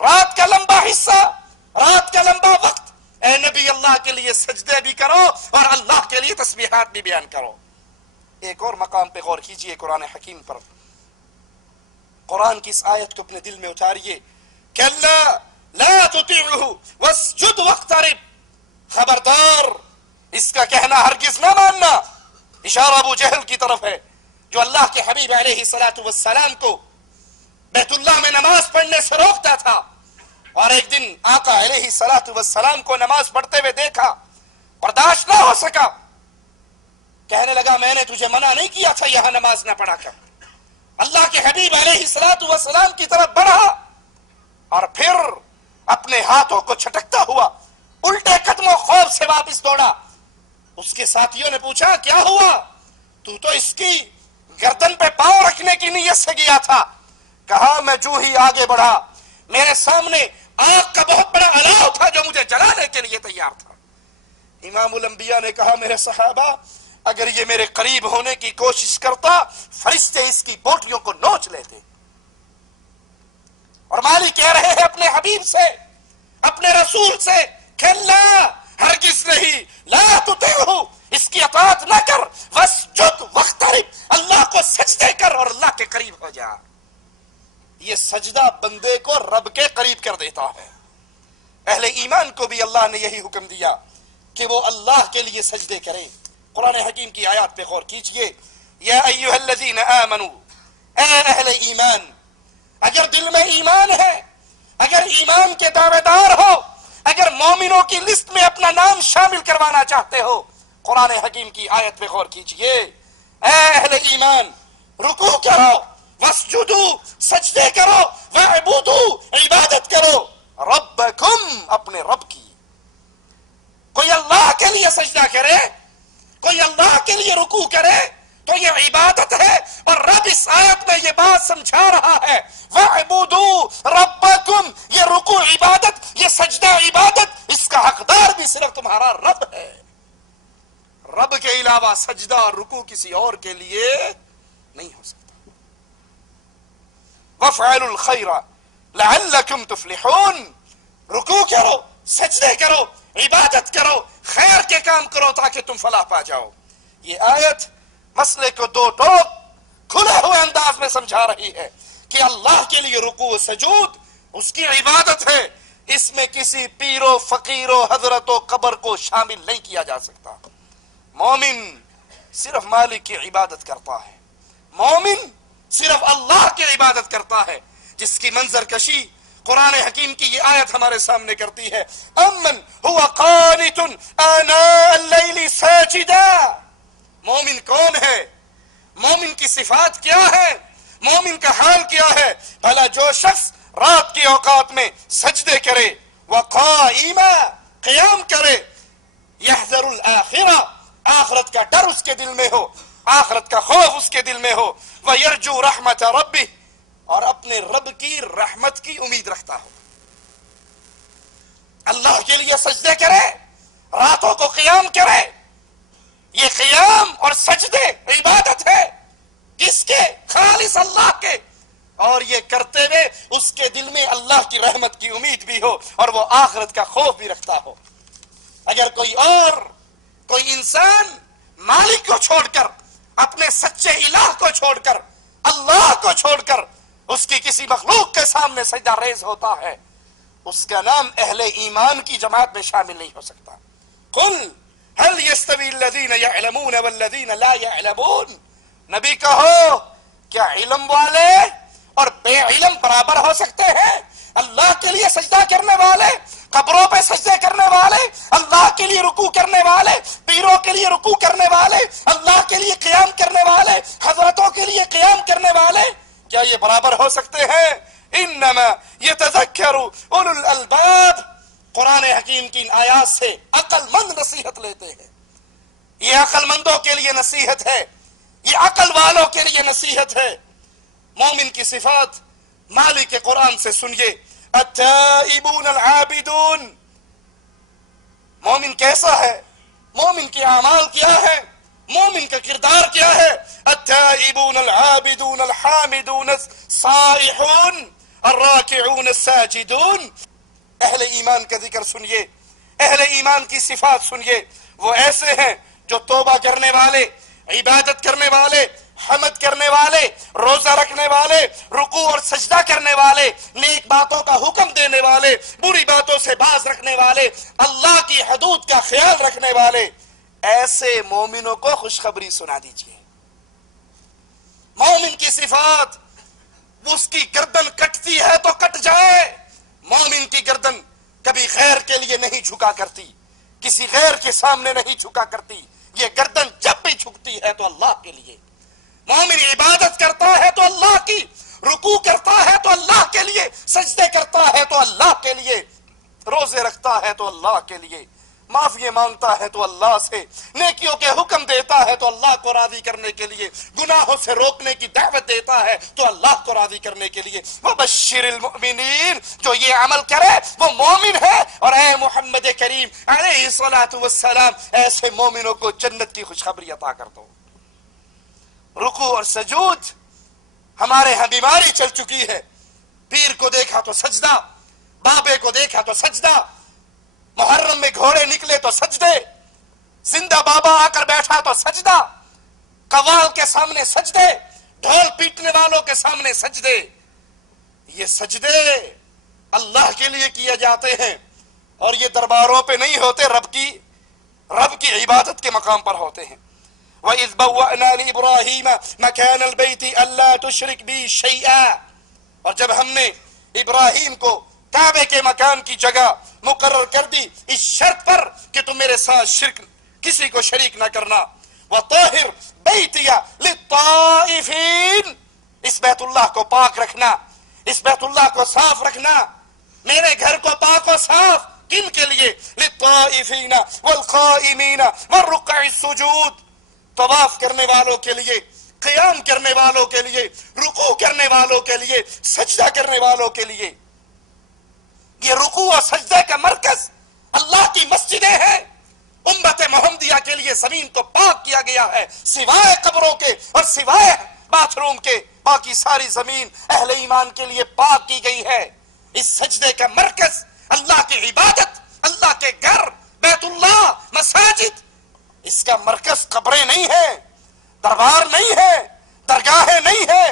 رات کا لمبا حصہ، رات کا لمبا وقت، اے نبی اللہ کے لیے سجدے بھی کرو اور اللہ کے لیے تسبیحات بھی بیان کرو۔ ایک اور مقام پہ غور کیجئے قرآن حکیم پر، قرآن کی اس آیت کو اپنے دل میں اتاریے، کَلَّا لَا تُطِعْهُ وَاسْجُدْ وَاقْتَرِبْ خبردار اس کا کہنا ہرگز نہ ماننا۔ اشارہ ابو جہل کی طرف ہے جو اللہ کے حبیب علیہ السلام کو بیت اللہ میں نماز پڑھنے سے روکتا تھا، اور ایک دن آقا علیہ السلام کو نماز پڑھتے ہوئے دیکھا، برداشت نہ ہو سکا، کہنے لگا میں نے تجھے منع نہیں کیا تھا یہاں نماز نہ پڑھا کر۔ اللہ کے حبیب علیہ السلام کی طرف بڑھا اور پھر اپنے ہاتھوں کو چھٹکتا ہوا الٹے قدموں خوف سے واپس دوڑا۔ اس کے ساتھیوں نے پوچھا کیا ہوا؟ تو اس کی گردن پہ پاؤں رکھنے کی نیت سے گیا تھا۔ کہا میں جو ہی آگے بڑھا میرے سامنے آگ کا بہت بڑا الاؤ تھا جو مجھے جلانے کے لیے تیار تھا۔ امام الانبیاء نے کہا میرے صحابہ اگر یہ میرے قریب ہونے کی کوشش کرتا فرشتے اس کی بوٹیوں کو نوچ لیتے۔ اور مالک کہہ رہے ہیں اپنے حبیب سے، اپنے رسول سے کہ اللہ ہرگز نہیں، لا تطعہ، اس کی اطاعت نہ کر، واسجد واقترب، اللہ کو سجدے کر اور اللہ کے قریب ہو جا۔ یہ سجدہ بندے کو رب کے قریب کر دیتا ہے۔ اہل ایمان کو بھی اللہ نے یہی حکم دیا کہ وہ اللہ کے لیے سجدے کریں۔ قرآن حکیم کی آیات پہ غور کیجئے، یا ایھا الذین آمنوا، اے اہل ایمان، اگر دل میں ایمان ہے، اگر ایمان کے دعوے دار ہو، اگر مومنوں کی لسٹ میں اپنا نام شامل کروانا چاہتے ہو، قرآن حکیم کی آیت پہ غور کیجئے، اے اہل ایمان رکوع کرو، واسجدوا، سجدے کرو، واعبدوا، عبادت کرو، ربکم، اپنے رب کی۔ کوئی اللہ کے لیے سجدہ کرے، کوئی اللہ کے لیے رکوع کرے تو یہ عبادت ہے، اور رب اس آیت میں یہ بات سمجھا رہا ہے وَاعْبُدُوا رَبَّكُمْ، یہ رکوع عبادت، یہ سجدہ عبادت، اس کا حقدار بھی صرف تمہارا رب ہے۔ رب کے علاوہ سجدہ اور رکوع کسی اور کے لیے نہیں ہو سکتا۔ وَافْعَلُوا الْخَيْرَ لَعَلَّكُمْ تُفْلِحُونَ، رکوع کرو، سجدے کرو، عبادت کرو، خیر کے کام کرو تاکہ تم فلاح پا جاؤ۔ یہ آیت مسئلے کو دو ٹوک کھلے ہوئے انداز میں سمجھا رہی ہے کہ اللہ کے لیے رکوع و سجود اس کی عبادت ہے، اس میں کسی پیر و فقیر و حضرت و قبر کو شامل نہیں کیا جا سکتا۔ مومن صرف مالک کی عبادت کرتا ہے، مومن صرف اللہ کی عبادت کرتا ہے، جس کی منظر کشی قرآن حکیم کی یہ آیت ہمارے سامنے کرتی ہے، امن هو قانت آناء اللیل ساجدا۔ مومن کون ہے؟ مومن کی صفات کیا ہے؟ مومن کا حال کیا ہے؟ بھلا جو شخص رات کے اوقات میں سجدے کرے، وقائما، قیام کرے، یحذر الآخرہ، آخرت کا ڈر اس کے دل میں ہو، آخرت کا خوف اس کے دل میں ہو، ویرجو رحمت ربہ، اور اپنے رب کی رحمت کی امید رکھتا ہو، اللہ کے لیے سجدے کرے، راتوں کو قیام کرے۔ یہ قیام اور سجدے عبادت ہے، کس کے؟ خالص اللہ کے، اور یہ کرتے ہوئے اس کے دل میں اللہ کی رحمت کی امید بھی ہو اور وہ آخرت کا خوف بھی رکھتا ہو۔ اگر کوئی انسان مالک کو چھوڑ کر، اپنے سچے الہ کو چھوڑ کر، اللہ کو چھوڑ کر اس کی کسی مخلوق کے سامنے سجدہ ریز ہوتا ہے، اس کا نام اہل ایمان کی جماعت میں شامل نہیں ہو سکتا۔ قل هل يستوي الذين يعلمون والذين لا يعلمون، نبی کہو کیا علم والے اور بے علم برابر ہو سکتے ہیں؟ اللہ کے لیے سجدہ کرنے والے، قبروں پہ سجدے کرنے والے، اللہ کے لیے رکوع کرنے والے، پیروں کے لیے رکوع کرنے والے، اللہ کے لیے قیام کرنے والے، حضرتوں کے لیے قیام کرنے والے، کیا یہ برابر ہو سکتے ہیں؟ انما یتذکر اولو الالباب، قرآن حکیم کی ان آیات سے عقل مند نصیحت لیتے ہیں۔ یہ عقل مندوں کے لیے نصیحت ہے، یہ عقل والوں کے لیے نصیحت ہے۔ مومن کی صفات مالک قرآن سے سنیے، التائبون العابدون، مومن کیسا ہے؟ مومن کے اعمال کیا ہے؟ مومن کا کردار کیا ہے؟ التائبون العابدون الحامدون السائحون الراکعون الساجدون۔ اہل ایمان کا ذکر سنیے، اہل ایمان کی صفات سنیے، وہ ایسے ہیں جو توبہ کرنے والے، عبادت کرنے والے، حمد کرنے والے، روزہ رکھنے والے، رکوع اور سجدہ کرنے والے، نیک باتوں کا حکم دینے والے، بری باتوں سے باز رکھنے والے، اللہ کی حدود کا خیال رکھنے والے، ایسے مومنوں کو خوشخبری سنا دیجیے۔ مومن کی صفات، اس کی گردن کٹتی ہے تو کٹ جائے، مومن کی گردن کبھی غیر کے لیے نہیں جھکا کرتی، کسی غیر کے سامنے نہیں جھکا کرتی، یہ گردن جب بھی جھکتی ہے تو اللہ کے لیے۔ مومن عبادت کرتا ہے تو اللہ کی، رکوع کرتا ہے تو اللہ کے لیے، سجدے کرتا ہے تو اللہ کے لیے، روزے رکھتا ہے تو اللہ کے لیے، معافی مانگتا ہے تو اللہ سے، نیکیوں کے حکم دیتا ہے تو اللہ کو راضی کرنے کے لیے، گناہوں سے روکنے کی دعوت دیتا ہے تو اللہ کو راضی کرنے کے لیے۔ وبشر المؤمنین، جو یہ عمل کرے وہ مومن ہے، اور اے محمد کریم علیہ الصلوۃ والسلام ایسے مومنوں کو جنت کی خوشخبری عطا کر دو۔ رکوع اور سجود ہمارے ہاں بیماری چل چکی ہے، پیر کو دیکھا تو سجدہ، بابے کو دیکھا تو سجدہ، محرم میں گھوڑے نکلے تو سجدے، زندہ بابا آ کر بیٹھا تو سجدہ، قوال کے سامنے سجدے، ڈھول پیٹنے والوں کے سامنے سجدے۔ یہ سجدے اللہ کے لیے کیے جاتے ہیں، اور یہ درباروں پہ نہیں ہوتے، رب کی عبادت کے مقام پر ہوتے ہیں۔ وَإِذْ بَوَّأْنَا لِإِبْرَاهِيمَ مَكَانَ الْبَيْتِ أَلَّا تُشْرِكْ بِي شَيْئًا، اور جب ہم نے ابراہیم کو کعبے کے مکان کی جگہ مقرر کر دی اس شرط پر کہ تم میرے ساتھ شرک کسی کو شریک نہ کرنا۔ وَطَاهِرْ بَيْتِيَ لِلطَّائِفِينَ، اس بیت اللہ کو پاک رکھنا، اس بیت اللہ کو صاف رکھنا، میرے گھر کو پاک و صاف کن کے لیے؟ للطائفین والقائمین والرکع السجود، طواف کرنے والوں کے لیے، قیام کرنے والوں کے لیے، رکوع کرنے والوں کے لیے، سجدہ کرنے والوں کے لیے۔ یہ رکوع اور سجدے کا مرکز اللہ کی مسجدیں ہیں۔ امت محمدیہ کے لیے زمین کو پاک کیا گیا ہے، سوائے قبروں کے اور سوائے باتھ روم کے، باقی ساری زمین اہل ایمان کے لیے پاک کی گئی ہے۔ اس سجدے کا مرکز اللہ کی عبادت، اللہ کے گھر، بیت اللہ، مساجد، اس کا مرکز قبریں نہیں ہیں، دربار نہیں ہے، درگاہیں نہیں ہے،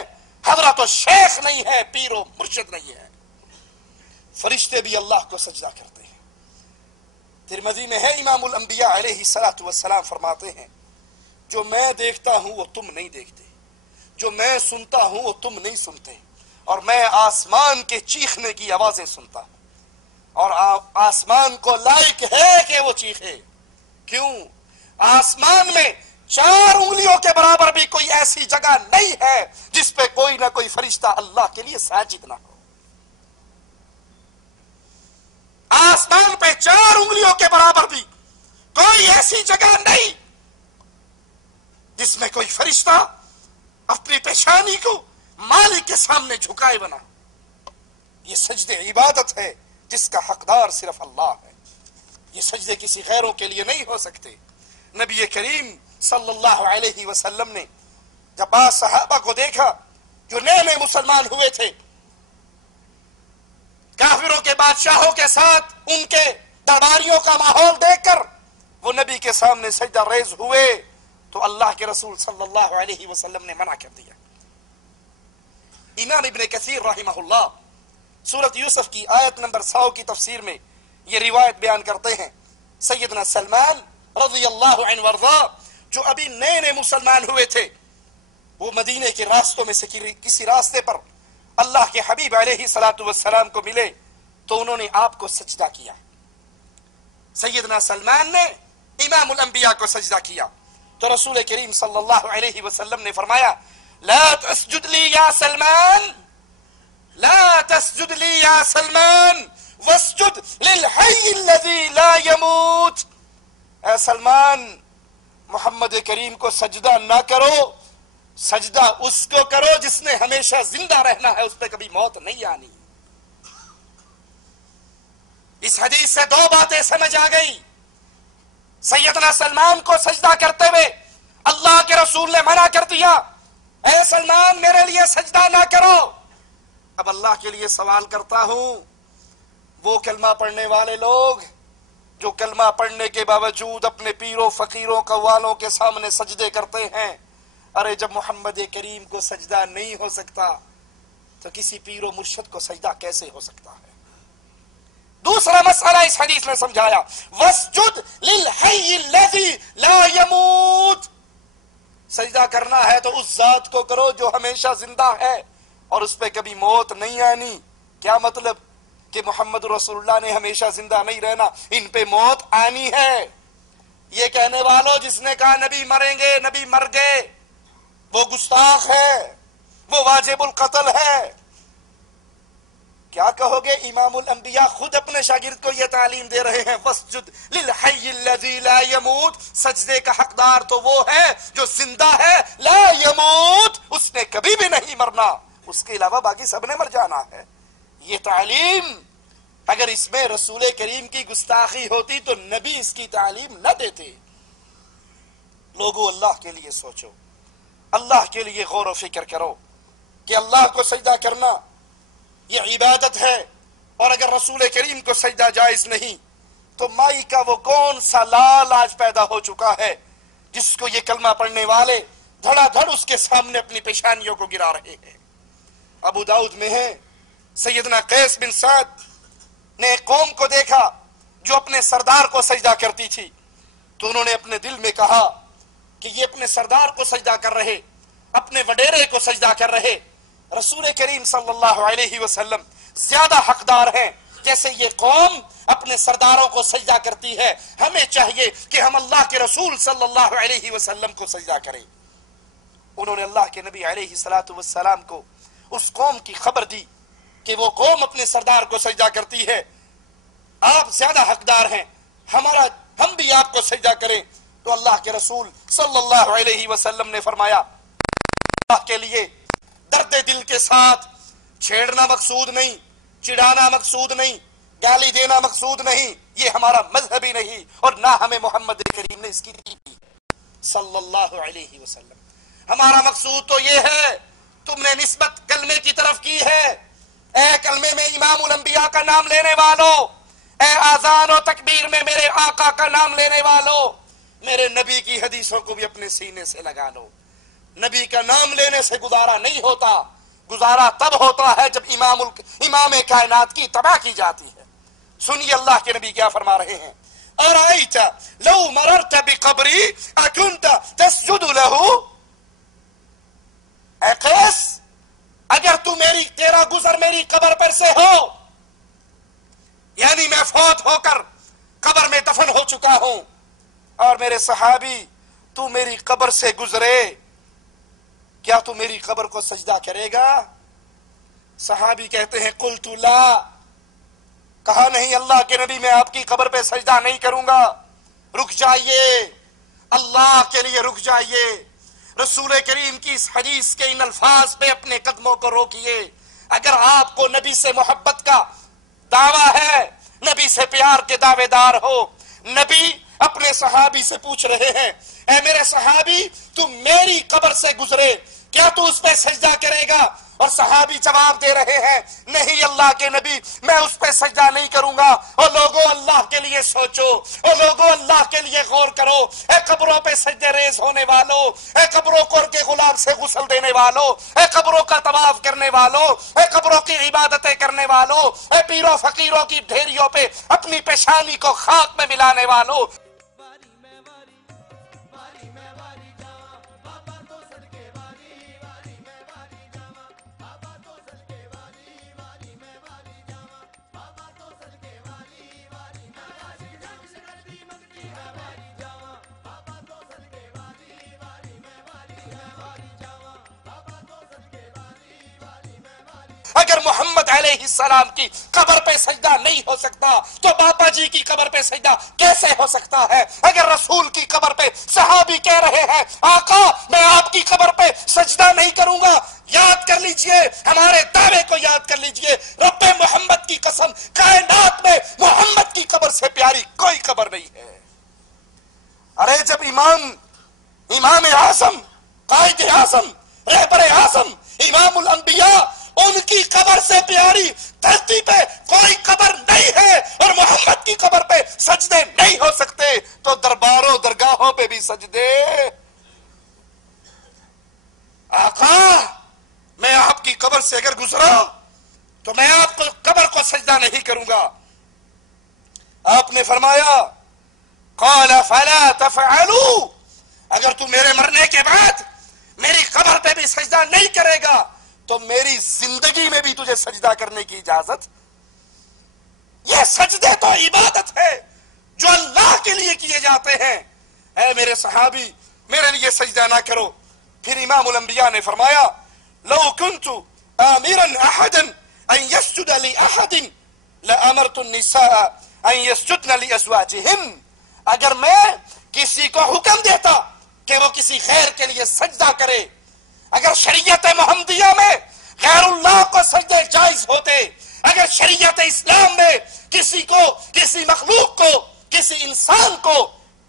حضرت و شیخ نہیں ہے، پیر و مرشد نہیں ہے۔ فرشتے بھی اللہ کو سجدہ کرتے ہیں۔ ترمذی میں ہے، امام الانبیاء علیہ الصلوۃ والسلام فرماتے ہیں، جو میں دیکھتا ہوں وہ تم نہیں دیکھتے، جو میں سنتا ہوں وہ تم نہیں سنتے، اور میں آسمان کے چیخنے کی آوازیں سنتا ہوں، اور آسمان کو لائق ہے کہ وہ چیخے۔ کیوں؟ آسمان میں 4 انگلیوں کے برابر بھی کوئی ایسی جگہ نہیں ہے جس پہ کوئی نہ کوئی فرشتہ اللہ کے لیے ساجد نہ ہو۔ آسمان پہ 4 انگلیوں کے برابر بھی کوئی ایسی جگہ نہیں جس میں کوئی فرشتہ اپنی پیشانی کو مالک کے سامنے جھکائے بنا۔ یہ سجدے عبادت ہے جس کا حقدار صرف اللہ ہے۔ یہ سجدے کسی غیروں کے لیے نہیں ہو سکتے۔ نبی کریم صلی اللہ علیہ وسلم نے جب بعض صحابہ کو دیکھا جو نئے نئے مسلمان ہوئے تھے، کافروں کے بادشاہوں کے ساتھ ان کے درباریوں کا ماحول دیکھ کر وہ نبی کے سامنے سجدہ ریز ہوئے، تو اللہ کے رسول صلی اللہ علیہ وسلم نے منع کر دیا۔ امام ابن کثیر رحمہ اللہ سورۃ یوسف کی آیت نمبر 100 کی تفسیر میں یہ روایت بیان کرتے ہیں، سیدنا سلمان رضی اللہ عنہ وارضا جو ابھی نئے نئے مسلمان ہوئے تھے، وہ مدینے کے راستوں میں سے کسی راستے پر اللہ کے حبیب علیہ الصلوۃ والسلام کو ملے تو انہوں نے آپ کو سجدہ کیا۔ سیدنا سلمان نے امام الانبیاء کو سجدہ کیا تو رسول کریم صلی اللہ علیہ وسلم نے فرمایا، لا تسجد لی یا سلمان، لا تسجد لی یا سلمان واسجد للحی الذی لا يموت۔ اے سلمان، محمد کریم کو سجدہ نہ کرو، سجدہ اس کو کرو جس نے ہمیشہ زندہ رہنا ہے، اس پہ کبھی موت نہیں آنی۔ اس حدیث سے 2 باتیں سمجھ آ گئی۔ سیدنا سلمان کو سجدہ کرتے ہوئے اللہ کے رسول نے منع کر دیا، اے سلمان میرے لیے سجدہ نہ کرو۔ اب اللہ کے لیے سوال کرتا ہوں، وہ کلمہ پڑھنے والے لوگ جو کلمہ پڑھنے کے باوجود اپنے پیروں فقیروں قوالوں کے سامنے سجدے کرتے ہیں، ارے جب محمد کریم کو سجدہ نہیں ہو سکتا تو کسی پیر و مرشد کو سجدہ کیسے ہو سکتا ہے؟ دوسرا مسئلہ اس حدیث میں سمجھایا، واسجد للحی الذی لا يموت، سجدہ کرنا ہے تو اس ذات کو کرو جو ہمیشہ زندہ ہے اور اس پہ کبھی موت نہیں آنی۔ کیا مطلب؟ کہ محمد رسول اللہ نے ہمیشہ زندہ نہیں رہنا، ان پہ موت آنی ہے۔ یہ کہنے والوں جس نے کہا نبی مریں گے، نبی مر گئے، وہ گستاخ ہے، وہ واجب القتل ہے۔ کیا کہو گے؟ امام الانبیاء خود اپنے شاگرد کو یہ تعلیم دے رہے ہیں، وَاسْجُدْ لِلْحَيِّ الَّذِي لَا يَمُوتُ، سجدے کا حقدار تو وہ ہے جو زندہ ہے، لا يموت، اس نے کبھی بھی نہیں مرنا، اس کے علاوہ باقی سب نے مر جانا ہے۔ یہ تعلیم اگر اس میں رسول کریم کی گستاخی ہوتی تو نبی اس کی تعلیم نہ دیتے۔ لوگوں اللہ کے لیے سوچو، اللہ کے لیے غور و فکر کرو کہ اللہ کو سجدہ کرنا یہ عبادت ہے، اور اگر رسول کریم کو سجدہ جائز نہیں تو مائی کا وہ کون سا لال آج پیدا ہو چکا ہے جس کو یہ کلمہ پڑھنے والے دھڑا دھڑ اس کے سامنے اپنی پیشانیوں کو گرا رہے ہیں۔ ابو داؤد میں ہے، سیدنا قیس بن سعد نے ایک قوم کو دیکھا جو اپنے سردار کو سجدہ کرتی تھی، تو انہوں نے اپنے دل میں کہا کہ یہ اپنے سردار کو سجدہ کر رہے، اپنے وڈیرے کو سجدہ کر رہے، رسول کریم صلی اللہ علیہ وسلم زیادہ حقدار ہیں جیسے یہ قوم اپنے سرداروں کو سجدہ کرتی ہے، ہمیں چاہیے کہ ہم اللہ کے رسول صلی اللہ علیہ وسلم کو سجدہ کریں۔ انہوں نے اللہ کے نبی علیہ الصلوۃ والسلام کو اس قوم کی خبر دی کہ وہ قوم اپنے سردار کو سجدہ کرتی ہے، آپ زیادہ حقدار ہیں، ہم بھی آپ کو سجدہ کریں۔ تو اللہ کے رسول صلی اللہ علیہ وسلم نے فرمایا، اللہ کے لیے درد دل کے ساتھ چھیڑنا مقصود نہیں، چڑھانا مقصود نہیں، گالی دینا مقصود نہیں، یہ ہمارا مذہب ہی نہیں، اور نہ ہمیں محمد کریم نے اس کی دی صلی اللہ علیہ وسلم۔ ہمارا مقصود تو یہ ہے، تم نے نسبت کلمے کی طرف کی ہے، اے کلمے میں امام الانبیاء کا نام لینے والوں، اے آذان و تکبیر میں میرے آقا کا نام لینے والوں، میرے نبی کی حدیثوں کو بھی اپنے سینے سے لگا لو۔ نبی کا نام لینے سے گزارا نہیں ہوتا، گزارا تب ہوتا ہے جب امام کائنات کی تباہ کی جاتی ہے۔ سنیے اللہ کے نبی کیا فرما رہے ہیں، أَرَأَيْتَ لَوْ مَرَرْتَ بِقَبْرِي أَكُنْتَ تَسْجُدُ لَهُ، اے قیس اگر تیرا گزر میری قبر پر سے ہو، یعنی میں فوت ہو کر قبر میں دفن ہو چکا ہوں، اور میرے صحابی تو میری قبر سے گزرے، کیا تو میری قبر کو سجدہ کرے گا؟ صحابی کہتے ہیں قلت لا، کہا نہیں اللہ کے نبی میں آپ کی قبر پہ سجدہ نہیں کروں گا۔ رک جائیے، اللہ کے لیے رک جائیے، رسول کریم کی اس حدیث کے ان الفاظ پہ اپنے قدموں کو روکیے۔ اگر آپ کو نبی سے محبت کا دعویٰ ہے، نبی سے پیار کے دعوے دار ہو، نبی اپنے صحابی سے پوچھ رہے ہیں، اے میرے صحابی تم میری قبر سے گزرے، کیا تو اس پہ سجدہ کرے گا؟ اور صحابی جواب دے رہے ہیں، نہیں اللہ کے نبی میں اس پہ سجدہ نہیں کروں گا۔ اور لوگوں اللہ کے لیے سوچو، اور لوگوں اللہ کے لیے غور کرو، اے قبروں پہ سجدے ریز ہونے والوں، اے قبروں کو کے غلام سے غسل دینے والوں، اے قبروں کا طواف کرنے والوں، اے قبروں کی عبادتیں کرنے والوں، اے پیروں فقیروں کی ڈھیریوں پہ اپنی پیشانی کو خاک میں ملانے والوں، اگر محمد علیہ السلام کی قبر پہ سجدہ نہیں ہو سکتا تو باپا جی کی قبر پہ سجدہ کیسے ہو سکتا ہے؟ اگر رسول کی قبر پہ صحابی کہہ رہے ہیں آقا میں آپ کی قبر پہ سجدہ نہیں کروں گا، یاد کر لیجئے، ہمارے دعوے کو یاد کر لیجئے، رب محمد کی قسم کائنات میں محمد کی قبر سے پیاری کوئی قبر نہیں ہے۔ ارے جب امام اعظم، قائد اعظم، رہبر اعظم، امام الانبیاء، ان کی قبر سے پیاری دھرتی پہ کوئی قبر نہیں ہے اور محمد کی قبر پہ سجدے نہیں ہو سکتے، تو درباروں درگاہوں پہ بھی سجدے۔ آقا میں آپ کی قبر سے اگر گزرا تو میں آپ کو قبر کو سجدہ نہیں کروں گا۔ آپ نے فرمایا قال فلا تفعلوا، اگر تو میرے مرنے کے بعد میری قبر پہ بھی سجدہ نہیں کرے گا تو میری زندگی میں بھی تجھے سجدہ کرنے کی اجازت۔ یہ سجدے تو عبادت ہے جو اللہ کے لیے کیے جاتے ہیں، اے میرے صحابی میرے لیے سجدہ نہ کرو۔ پھر امام الانبیاء نے فرمایا لو كنت آمرا احدا ان يسجد لأحد لأمرت النساء ان يسجدن لأزواجهن، اگر میں کسی کو حکم دیتا کہ وہ کسی غیر کے لیے سجدہ کرے، اگر شریعت محمدیہ میں غیر اللہ کو سجدے جائز ہوتے، اگر شریعت اسلام میں کسی کو، کسی مخلوق کو، کسی انسان کو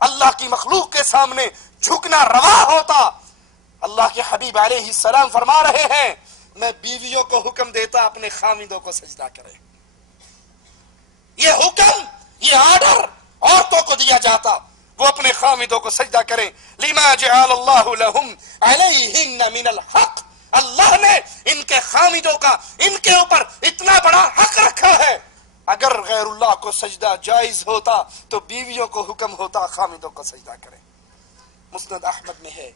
اللہ کی مخلوق کے سامنے جھکنا روا ہوتا، اللہ کے حبیب علیہ السلام فرما رہے ہیں میں بیویوں کو حکم دیتا اپنے خاوندوں کو سجدہ کرے۔ یہ حکم، یہ آرڈر عورتوں کو دیا جاتا، وہ اپنے خاوندوں کو سجدہ کریں۔ لما جعل اللہ لہم علیہن من الحق، اللہ نے ان کے خاوندوں کا ان کے اوپر اتنا بڑا حق رکھا ہے، اگر غیر اللہ کو سجدہ جائز ہوتا تو بیویوں کو حکم ہوتا خاوندوں کو سجدہ کریں۔ مسند احمد میں ہے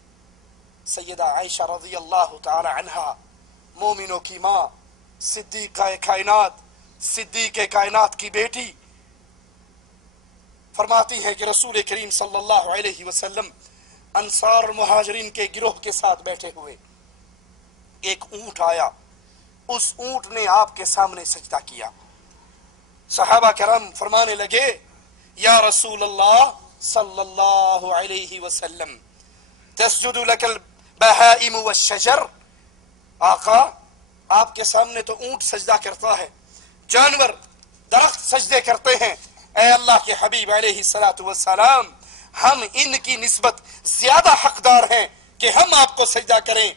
سیدہ عائشہ رضی اللہ تعالی عنہا، مومنوں کی ماں، صدیقہ کائنات، صدیق کائنات کی بیٹی، فرماتی ہے کہ رسول کریم صلی اللہ علیہ وسلم انصار مہاجرین کے گروہ کے ساتھ بیٹھے ہوئے، ایک اونٹ آیا، اس اونٹ نے آپ کے سامنے سجدہ کیا۔ صحابہ کرام فرمانے لگے یا رسول اللہ صلی اللہ علیہ وسلم تسجد لک البہائم والشجر، آقا آپ کے سامنے تو اونٹ سجدہ کرتا ہے، جانور درخت سجدے کرتے ہیں، اے اللہ کے حبیب علیہ السلام ہم ان کی نسبت زیادہ حقدار ہیں کہ ہم آپ کو سجدہ کریں۔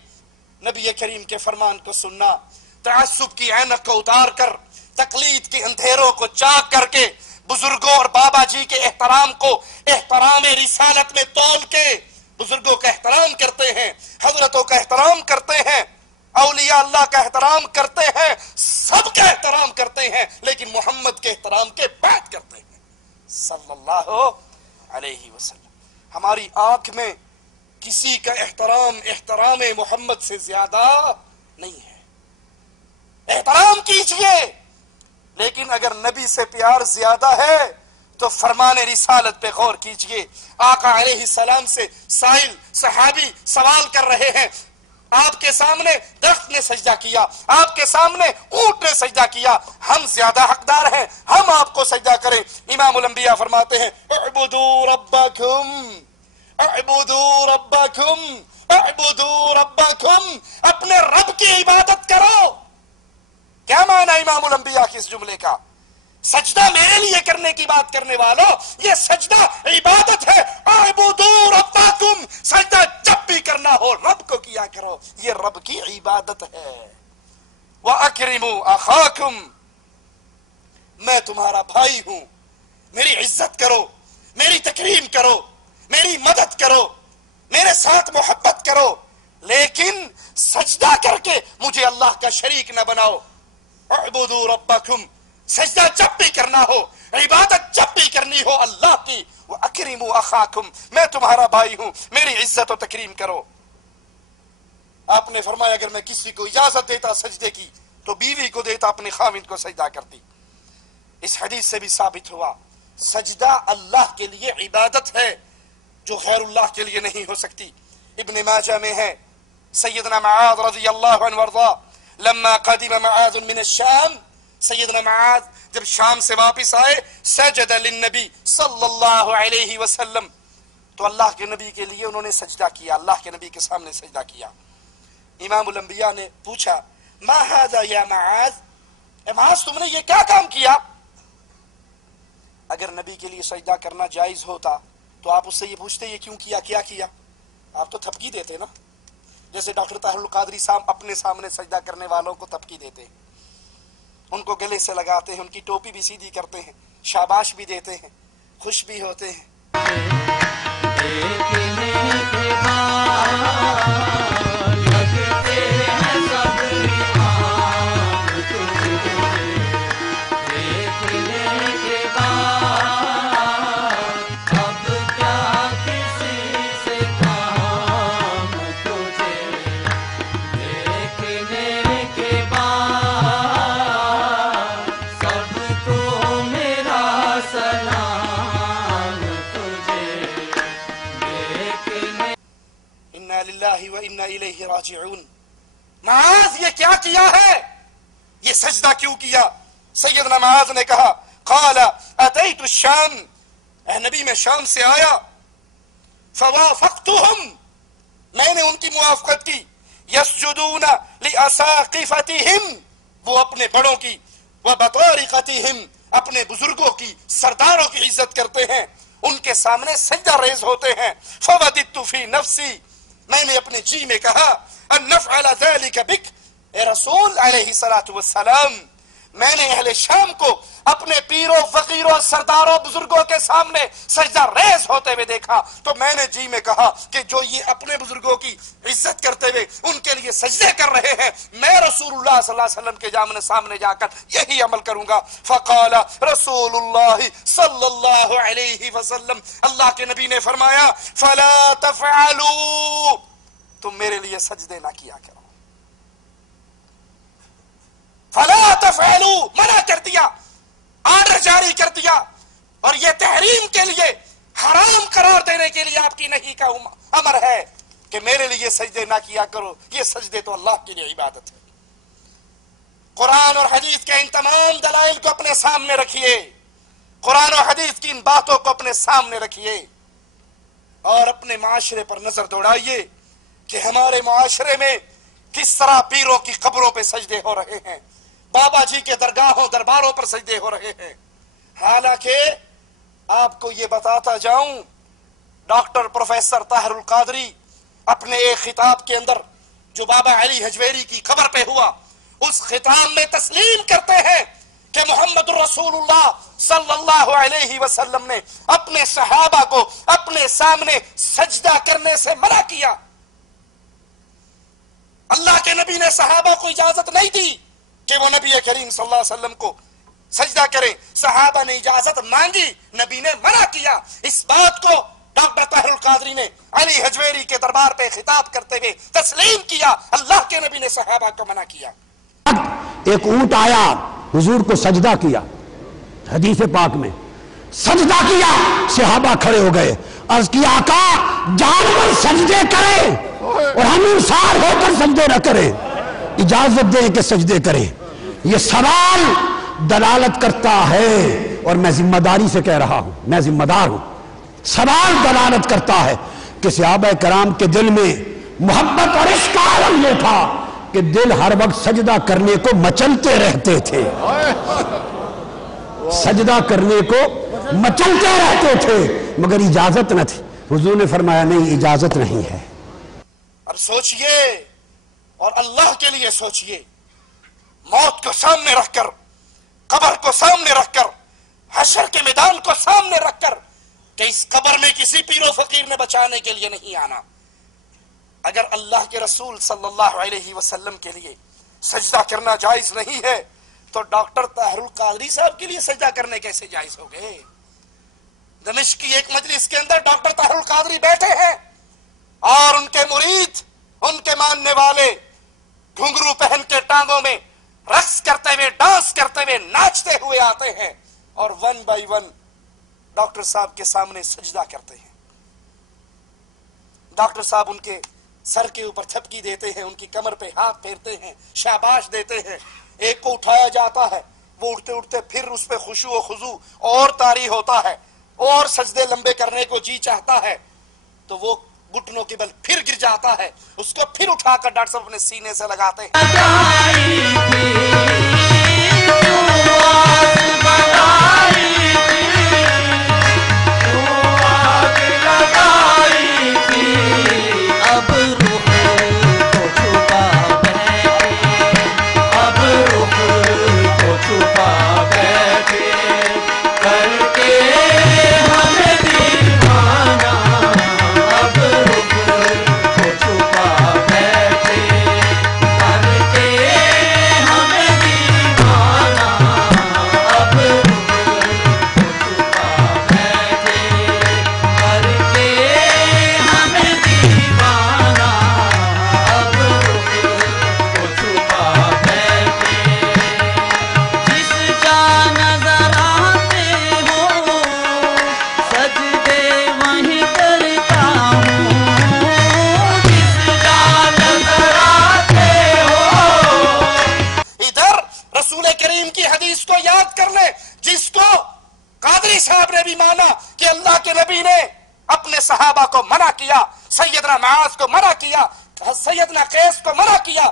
نبی کریم کے فرمان کو سننا، تعصب کی عینک کو اتار کر، تقلید کے اندھیروں کو چاک کر کے، بزرگوں اور بابا جی کے احترام کو احترام رسالت میں تول کے بزرگوں کا احترام کرتے ہیں، حضرتوں کا احترام کرتے ہیں، اولیاء اللہ کا احترام کرتے ہیں، سب کا احترام کرتے ہیں، لیکن محمد کے احترام کے بعد کرتے ہیں صلی اللہ علیہ وسلم۔ ہماری آنکھ میں کسی کا احترام محمد سے زیادہ نہیں ہے، احترام کیجئے، لیکن اگر نبی سے پیار زیادہ ہے تو فرمان رسالت پہ غور کیجئے۔ آقا علیہ السلام سے سائل صحابی سوال کر رہے ہیں، آپ کے سامنے درخت نے سجدہ کیا، آپ کے سامنے اونٹ نے سجدہ کیا، ہم زیادہ حقدار ہیں، ہم آپ کو سجدہ کریں۔ امام الانبیاء فرماتے ہیں اعبدوا ربکم، اعبدوا ربکم، اعبدوا ربکم، اپنے رب کی عبادت کرو۔ کیا معنی امام الانبیاء کی اس جملے کا؟ سجدہ میرے لیے کرنے کی بات کرنے والوں، یہ سجدہ عبادت ہے۔ اعبدوا ربکم، سجدہ جب بھی کرنا ہو رب کو کیا کرو، یہ رب کی عبادت ہے۔ وَأَكْرِمُوا أَخَاكُمْ، میں تمہارا بھائی ہوں، میری عزت کرو، میری تکریم کرو، میری مدد کرو، میرے ساتھ محبت کرو، لیکن سجدہ کر کے مجھے اللہ کا شریک نہ بناؤ۔ اعبدوا ربکم، سجدہ جب بھی کرنا ہو، عبادت جب بھی کرنی ہو اللہ کی، وَأَكْرِمُوا أَخَاكُمْ، میں تمہارا بھائی ہوں، میری عزت و تکریم کرو۔ آپ نے فرمایا اگر میں کسی کو اجازت دیتا سجدے کی تو بیوی کو دیتا، اپنے خاوند کو سجدہ کرتی۔ اس حدیث سے بھی ثابت ہوا سجدہ اللہ کے لیے عبادت ہے جو غیر اللہ کے لیے نہیں ہو سکتی۔ ابن ماجہ میں ہے سیدنا معاذ رضی اللہ عنہ وارضا، لما قدم معاذ من الشام، سیدنا معاذ جب شام سے واپس آئے، سجد للنبی صلی اللہ علیہ وسلم، تو اللہ کے نبی کے لیے انہوں نے سجدہ کیا، اللہ کے نبی کے سامنے سجدہ کیا۔ امام الانبیاء نے پوچھا ما هذا یا معاذ، اے معاذ تم نے یہ کیا کام کیا؟ اگر نبی کے لیے سجدہ کرنا جائز ہوتا تو آپ اس سے یہ پوچھتے یہ کیوں کیا، کیا کیا؟ آپ تو تھپکی دیتے نا، جیسے ڈاکٹر طاہر القادری صاحب اپنے سامنے سجدہ کرنے والوں کو تھپکی دیتے ہیں، ان کو گلے سے لگاتے ہیں، ان کی ٹوپی بھی سیدھی کرتے ہیں، شاباش بھی دیتے ہیں، خوش بھی ہوتے ہیں۔ انا للہ و انا الیہ راجعون۔ معاذ یہ کیا ہے؟ یہ سجدہ کیوں کیا؟ سیدنا معاذ نے کہا قال اتیت الشام، اے نبی میں شام سے آیا، فوافقتهم، میں نے ان کی موافقت کی، یسجدون لاساقفتهم، وہ اپنے بڑوں کی، وبطارقتهم، اپنے بزرگوں کی، سرداروں کی عزت کرتے ہیں، ان کے سامنے سجدہ ریز ہوتے ہیں۔ فوددت فی نفسی، میں نے اپنے جی میں کہا ان نفعل ذلك بک، اے رسول علیہ الصلوۃ والسلام، میں نے اہل شام کو اپنے پیروں فقیروں سرداروں بزرگوں کے سامنے سجدہ ریز ہوتے ہوئے دیکھا تو میں نے جی میں کہا کہ جو یہ اپنے بزرگوں کی عزت کرتے ہوئے ان کے لیے سجدے کر رہے ہیں، میں رسول اللہ صلی اللہ علیہ وسلم کے سامنے جا کر یہی عمل کروں گا۔ فقال رسول اللہ صلی اللہ علیہ وسلم، اللہ کے نبی نے فرمایا فلا تفعلوا، تم میرے لیے سجدے نہ کیا کرو، فلا تفعلوا، منع کر دیا، آرڈر جاری کر دیا، اور یہ تحریم کے لیے، حرام قرار دینے کے لیے آپ کی نہیں کا امر ہے کہ میرے لیے سجدے نہ کیا کرو، یہ سجدے تو اللہ کے لیے عبادت ہے۔ قرآن اور حدیث کے ان تمام دلائل کو اپنے سامنے رکھیے، قرآن اور حدیث کی ان باتوں کو اپنے سامنے رکھیے، اور اپنے معاشرے پر نظر دوڑائیے کہ ہمارے معاشرے میں کس طرح پیروں کی قبروں پہ سجدے ہو رہے ہیں، بابا جی کے درگاہوں درباروں پر سجدے ہو رہے ہیں۔ حالانکہ آپ کو یہ بتاتا جاؤں، ڈاکٹر پروفیسر طاہر القادری اپنے ایک خطاب کے اندر جو بابا علی حجویری کی قبر پہ ہوا، اس خطاب میں تسلیم کرتے ہیں کہ محمد رسول اللہ صلی اللہ علیہ وسلم نے اپنے صحابہ کو اپنے سامنے سجدہ کرنے سے منع کیا۔ اللہ کے نبی نے صحابہ کو اجازت نہیں دی کہ وہ نبی کریم صلی اللہ علیہ وسلم کو سجدہ کریں، صحابہ نے اجازت مانگی، نبی نے منع کیا۔ اس بات کو ڈاکٹر طاہر القادری نے علی حجویری کے دربار پہ خطاب کرتے ہوئے تسلیم کیا، اللہ کے نبی نے صحابہ کو منع کیا۔ ایک اونٹ آیا، حضور کو سجدہ کیا، حدیث پاک میں سجدہ کیا، صحابہ کھڑے ہو گئے، عرض کیا آقا جانور سجدے کرے اور ہم انسان ہو کر سجدے نہ کریں، اجازت دیں کہ سجدے کریں۔ یہ سوال دلالت کرتا ہے، اور میں ذمہ داری سے کہہ رہا ہوں، میں ذمہ دار ہوں، سوال دلالت کرتا ہے کہ صحابہ کرام کے دل میں محبت اور عشق کا عالم یہ تھا کہ دل ہر وقت سجدہ کرنے کو مچلتے رہتے تھے، سجدہ کرنے کو مچلتے رہتے تھے، مگر اجازت نہ تھی۔ حضور نے فرمایا نہیں، اجازت نہیں ہے۔ اور سوچئے، اور اللہ کے لیے سوچئے، موت کو سامنے رکھ کر، قبر کو سامنے رکھ کر، حشر کے میدان کو سامنے رکھ کر کہ اس قبر میں کسی پیر و فقیر نے بچانے کے لیے نہیں آنا۔ اگر اللہ کے رسول صلی اللہ علیہ وسلم کے لیے سجدہ کرنا جائز نہیں ہے تو ڈاکٹر طاہر القادری صاحب کے لیے سجدہ کرنے کیسے جائز ہو گئے؟ دمشق کی ایک مجلس کے اندر ڈاکٹر طاہر القادری بیٹھے ہیں اور ان کے مرید، ان کے ماننے والے گھنگرو پہن کے ٹانگوں میں رقص کرتے ہوئے، ڈانس کرتے ہوئے، ناچتے ہوئے آتے ہیں اور ون بائی ون ڈاکٹر صاحب کے سامنے سجدہ کرتے ہیں۔ ڈاکٹر صاحب ان کے سر کے اوپر تھپکی دیتے ہیں، ان کی کمر پہ ہاتھ پھیرتے ہیں، شاباش دیتے ہیں۔ ایک کو اٹھایا جاتا ہے، وہ اٹھتے اٹھتے پھر اس پہ خشوع و خضوع اور طاری ہوتا ہے، اور سجدے لمبے کرنے کو جی چاہتا ہے تو وہ گھٹنوں کے بل پھر گر جاتا ہے، اس کو پھر اٹھا کر ڈاکٹر صاحب اپنے سینے سے لگاتے ہیں۔ صاحب نے بھی مانا کہ اللہ کے نبی نے اپنے صحابہ کو منع کیا، سیدنا معاذ کو منع کیا، سیدنا قیس کو منع کیا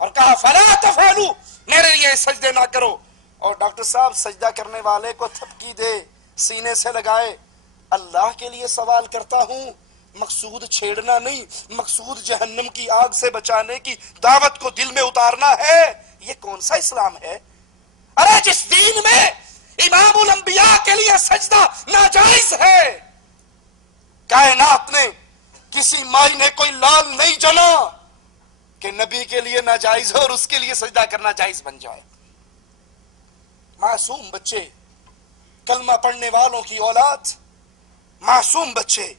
اور کہا فلا تفعلوا، میرے لیے سجدے نہ کرو. اور ڈاکٹر صاحب سجدہ کرنے والے کو تھپکی دے، سینے سے لگائے. اللہ کے لیے سوال کرتا ہوں، مقصود چھیڑنا نہیں، مقصود جہنم کی آگ سے بچانے کی دعوت کو دل میں اتارنا ہے. یہ کون سا اسلام ہے؟ ارے جس دین میں امام الانبیاء کے لیے سجدہ ناجائز ہے، کائنات نے کسی مائی نے کوئی لال نہیں جنا کہ نبی کے لیے ناجائز ہو اور اس کے لیے سجدہ کرنا جائز بن جائے. معصوم بچے، کلمہ پڑھنے والوں کی اولاد، معصوم بچے،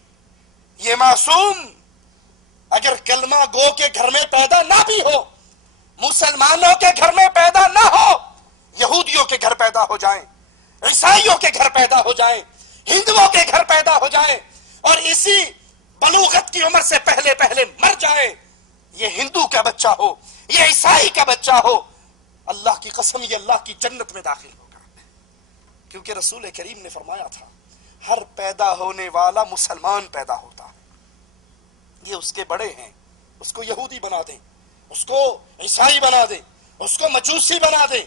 یہ معصوم اگر کلمہ گو کے گھر میں پیدا نہ بھی ہو، مسلمانوں کے گھر میں پیدا نہ ہو، یہودیوں کے گھر پیدا ہو جائیں، عیسائیوں کے گھر پیدا ہو جائیں، ہندوؤں کے گھر پیدا ہو جائیں اور اسی بلوغت کی عمر سے پہلے پہلے مر جائے، یہ ہندو کا بچہ ہو، یہ عیسائی کا بچہ ہو، اللہ کی قسم یہ اللہ کی جنت میں داخل ہوگا. کیونکہ رسول کریم نے فرمایا تھا ہر پیدا ہونے والا مسلمان پیدا ہوتا ہے. یہ اس کے بڑے ہیں، اس کو یہودی بنا دیں، اس کو عیسائی بنا دیں، اس کو مجوسی بنا دیں.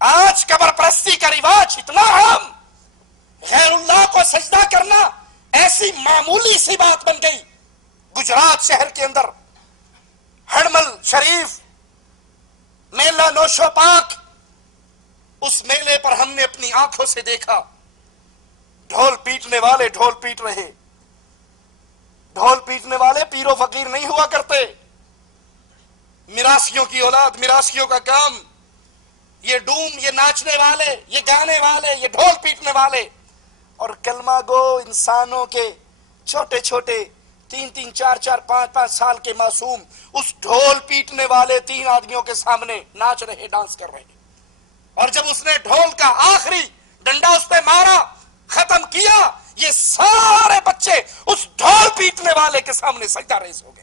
آج قبر پرستی کا رواج اتنا عام، غیر اللہ کو سجدہ کرنا ایسی معمولی سی بات بن گئی. گجرات شہر کے اندر ہڑمل شریف میلہ نوشو پاک، اس میلے پر ہم نے اپنی آنکھوں سے دیکھا ڈھول پیٹنے والے ڈھول پیٹ رہے. ڈھول پیٹنے والے پیر و فقیر نہیں ہوا کرتے، میراثیوں کی اولاد، میراثیوں کا کام. یہ ڈوم، یہ ناچنے والے، یہ گانے والے، یہ ڈھول پیٹنے والے. اور کلمہ گو انسانوں کے چھوٹے چھوٹے 3 4 5 سال کے معصوم اس ڈھول پیٹنے والے 3 آدمیوں کے سامنے ناچ رہے، ڈانس کر رہے. اور جب اس نے ڈھول کا آخری ڈنڈا اس پہ مارا، ختم کیا، یہ سارے بچے اس ڈھول پیٹنے والے کے سامنے سجدہ ریز ہو گئے.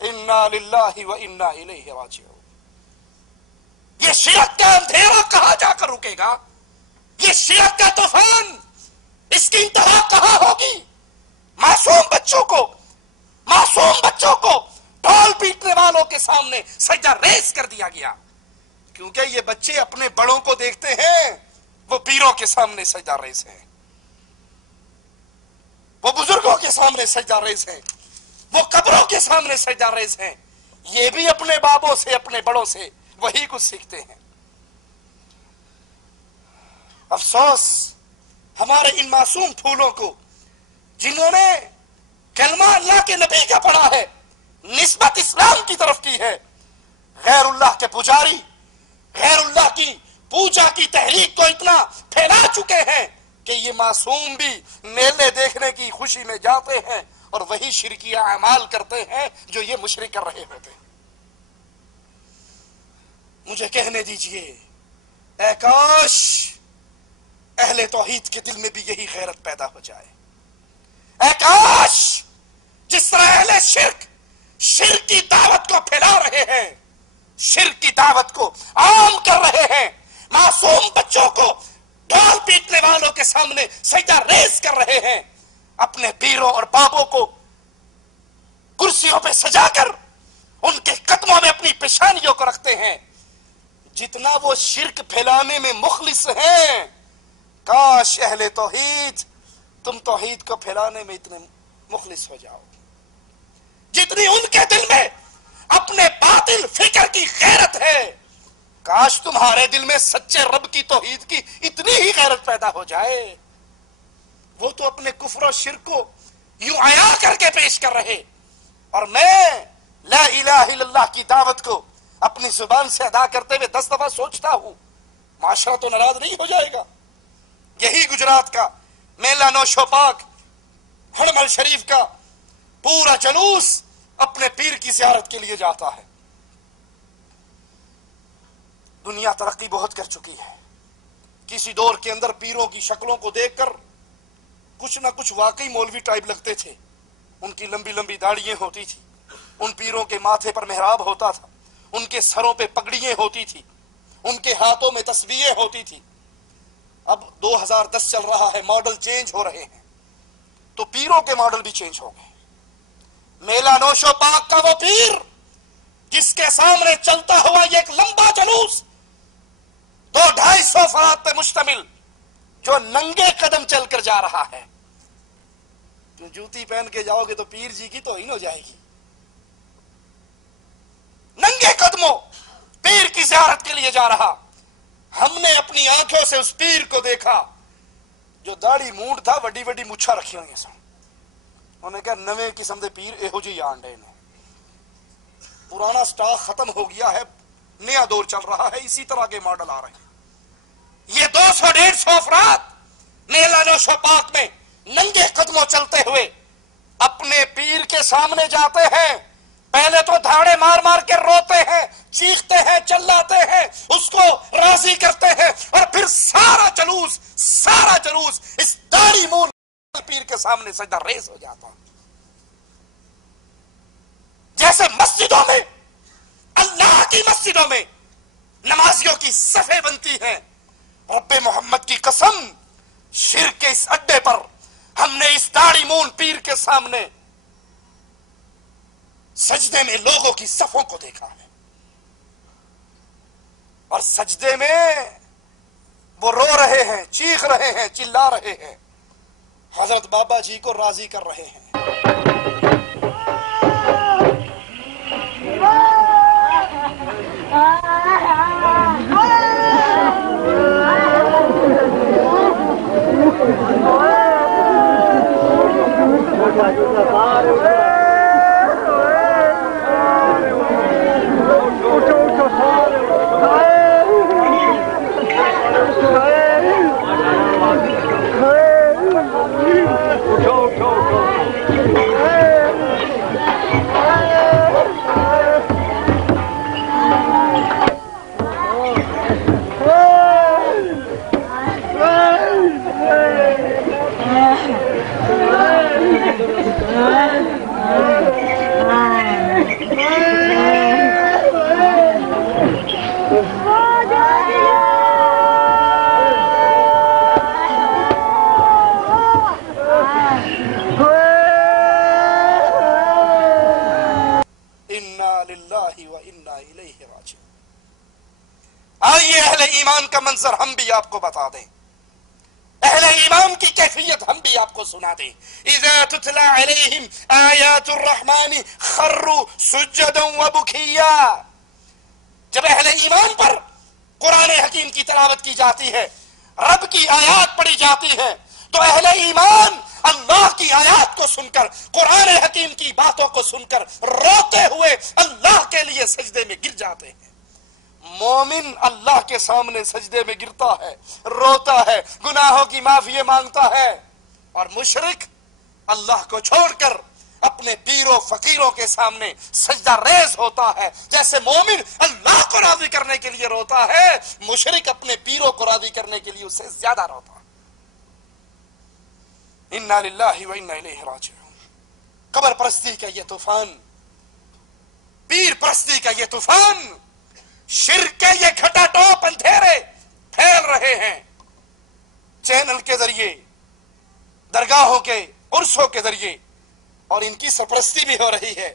انا للہ و انا الیہ راجعون. یہ شرک کا اندھیرا کہاں جا کر رکے گا؟ یہ شرک کا طوفان، اس کی انتہا کہاں ہوگی؟ معصوم بچوں کو ڈھول پیٹنے والوں کے سامنے سجدہ ریز کر دیا گیا. کیونکہ یہ بچے اپنے بڑوں کو دیکھتے ہیں، وہ پیروں کے سامنے سجدہ ریز ہیں، وہ بزرگوں کے سامنے سجدہ ریز ہیں، وہ قبروں کے سامنے سجدہ ریز ہیں. یہ بھی اپنے بابوں سے، اپنے بڑوں سے وہی کچھ سیکھتے ہیں. افسوس ہمارے ان معصوم پھولوں کو، جنہوں نے کلمہ اللہ کے نبی کا پڑھا ہے، نسبت اسلام کی طرف کی ہے، غیر اللہ کے پجاری، غیر اللہ کی پوجا کی تحریک کو اتنا پھیلا چکے ہیں کہ یہ معصوم بھی میلے دیکھنے کی خوشی میں جاتے ہیں اور وہی شرکیہ اعمال کرتے ہیں جو یہ مشرک کر رہے ہوتے ہیں. مجھے کہنے دیجئے، اے کاش اہل توحید کے دل میں بھی یہی غیرت پیدا ہو جائے. اے کاش جس طرح اہل شرک کی دعوت کو پھیلا رہے ہیں، شرک کی دعوت کو عام کر رہے ہیں، معصوم بچوں کو ڈھول پیٹنے والوں کے سامنے سجدہ ریز کر رہے ہیں، اپنے پیروں اور بابوں کو کرسیوں پہ سجا کر ان کے قدموں میں اپنی پیشانیوں کو رکھتے ہیں. جتنا وہ شرک پھیلانے میں مخلص ہیں، کاش اہل توحید تم توحید کو پھیلانے میں اتنے مخلص ہو جاؤ. جتنی ان کے دل میں اپنے باطل فکر کی غیرت ہے، کاش تمہارے دل میں سچے رب کی توحید کی اتنی ہی غیرت پیدا ہو جائے. وہ تو اپنے کفر و شرک کو یوں عیا کر کے پیش کر رہے، اور میں لا الہ الا اللہ کی دعوت کو اپنی زبان سے ادا کرتے ہوئے 10 دفعہ سوچتا ہوں معاشرہ تو ناراض نہیں ہو جائے گا. یہی گجرات کا میلہ نوشو پاک ہڑمل شریف کا پورا جلوس اپنے پیر کی زیارت کے لیے جاتا ہے. دنیا ترقی بہت کر چکی ہے. کسی دور کے اندر پیروں کی شکلوں کو دیکھ کر کچھ نہ کچھ واقعی مولوی ٹائپ لگتے تھے. ان کی لمبی لمبی داڑھیاں ہوتی تھی، ان پیروں کے ماتھے پر محراب ہوتا تھا، ان کے سروں پہ پگڑیاں ہوتی تھی، ان کے ہاتھوں میں تسبیحیں ہوتی تھی. اب 2010 چل رہا ہے، ماڈل چینج ہو رہے ہیں، تو پیروں کے ماڈل بھی چینج ہو گئے. میلہ نوشو پاک کا وہ پیر جس کے سامنے چلتا ہوا یہ ایک لمبا جلوس 200-250 افراد پہ مشتمل، جو ننگے قدم چل کر جا رہا ہے. تو جوتی پہن کے جاؤ گے تو پیر جی کی توہین ہو جائے گی. ننگے قدموں پیر کی زیارت کے لیے جا رہا. ہم نے اپنی آنکھوں سے اس پیر کو دیکھا جو داڑھی مونڈ تھا، وڈی وڈی مچھا رکھی ہوئی سن. انہوں نے کہا نویں قسم دے پیر ایہو جی آنڈے نے. پرانا سٹاک ختم ہو گیا ہے، نیا دور چل رہا ہے، اسی طرح کے ماڈل آ رہے ہیں. یہ 200-150 افراد میلہ نوشو پاک میں ننگے قدموں چلتے ہوئے اپنے پیر کے سامنے جاتے ہیں. پہلے تو دھاڑے مار مار کے روتے ہیں، چیختے ہیں، چلاتے ہیں، اس کو راضی کرتے ہیں، اور پھر سارا جلوس اس داڑھی مون پیر کے سامنے سجدہ ریز ہو جاتا. جیسے مسجدوں میں، اللہ کی مسجدوں میں نمازیوں کی صفیں بنتی ہیں، رب محمد کی قسم شرک کے اس اڈے پر ہم نے اس داڑھی مون پیر کے سامنے سجدے میں لوگوں کی صفوں کو دیکھا ہے. اور سجدے میں وہ رو رہے ہیں، چیخ رہے ہیں، چلا رہے ہیں، حضرت بابا جی کو راضی کر رہے ہیں. آئیے اہل ایمان کا منظر ہم بھی آپ کو بتا دیں، اہل ایمان کی کیفیت ہم بھی آپ کو سنا دیں. اذا تتلى علیہم آیات الرحمن خروا سجدا وبکیا. جب اہل ایمان پر قرآن حکیم کی تلاوت کی جاتی ہے، رب کی آیات پڑھی جاتی ہے، تو اہل ایمان اللہ کی آیات کو سن کر، قرآن حکیم کی باتوں کو سن کر روتے ہوئے اللہ کے لیے سجدے میں گر جاتے ہیں. مومن اللہ کے سامنے سجدے میں گرتا ہے، روتا ہے، گناہوں کی معافی مانگتا ہے، اور مشرک اللہ کو چھوڑ کر اپنے پیروں فقیروں کے سامنے سجدہ ریز ہوتا ہے. جیسے مومن اللہ کو راضی کرنے کے لیے روتا ہے، مشرک اپنے پیروں کو راضی کرنے کے لیے اس سے زیادہ روتا ہے. انا للہ و انا الیہ راجعون. قبر پرستی کا یہ طوفان، پیر پرستی کا یہ طوفان، شرک کے یہ گھٹا ٹوپ اندھیرے پھیل رہے ہیں. چینل کے ذریعے، درگاہوں کے عرسوں کے ذریعے، اور ان کی سرپرستی بھی ہو رہی ہے.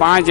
5।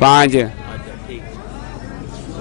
5।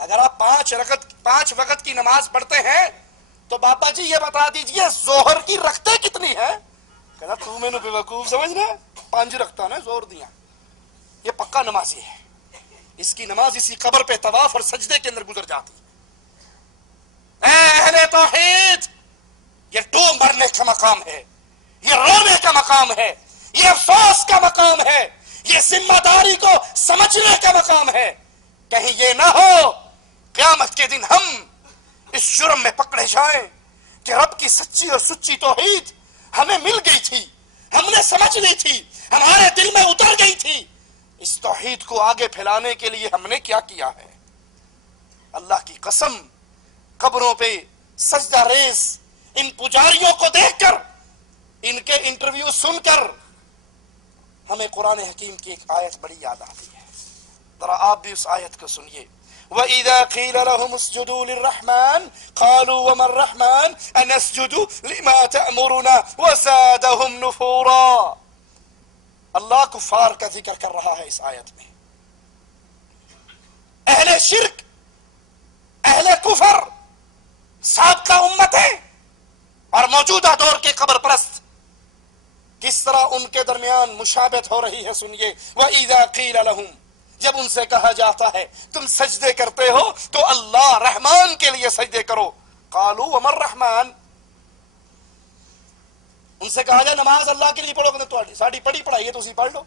اگر آپ 5 وقت کی نماز پڑھتے ہیں تو بابا جی یہ بتا دیجئے ظہر کی رکھتے کتنی ہے؟ کہنا تو میں نے بے وقوف سمجھنا 5 رکھتا نا زور دیا. یہ پکا نمازی ہے. اس کی نماز اسی قبر پہ طواف اور سجدے کے اندر گزر جاتی. اے اہل توحید، یہ ڈوب مرنے کا مقام ہے، یہ رونے کا مقام ہے، یہ افسوس کا مقام ہے، یہ ذمہ داری کو سمجھنے کا مقام ہے. کہیں یہ نہ ہو قیامت کے دن ہم اس جرم میں پکڑے جائیں کہ رب کی سچی اور سچی توحید ہمیں مل گئی تھی، ہم نے سمجھ لی تھی، ہمارے دل میں اتر گئی تھی. اس توحید کو آگے پھیلانے کے لیے ہم نے کیا کیا ہے؟ اللہ کی قسم، قبروں پہ سجدہ ریز ان پجاریوں کو دیکھ کر، ان کے انٹرویو سن کر ہمیں قرآن حکیم کی ایک آیت بڑی یاد آتی ہے. ذرا آپ بھی اس آیت کو سنیے. وَإِذَا قِيلَ لَهُمُ اسْجُدُوا لِلرَّحْمَنِ قَالُوا وَمَا الرَّحْمَنُ أَنَسْجُدُ لِمَا تَأْمُرُنَا وَزَادَهُمْ نُفُورًا. اللہ کفار کا ذکر کر رہا ہے اس آیت میں. اہل شرک، اہل کفر، سابقہ امتیں اور موجودہ دور کے قبر پرست، کس طرح ان کے درمیان مشابہت ہو رہی ہے. سنیے. وَإِذَا قِيلَ لَهُمْ، جب ان سے کہا جاتا ہے تم سجدے کرتے ہو تو اللہ رحمان کے لیے سجدے کرو. قالوا وما الرحمن، ان سے کہا جائے نماز اللہ کے لیے پڑھو، کہ ساڑی پڑھی پڑھائی ہے تو اسی پڑھ لو.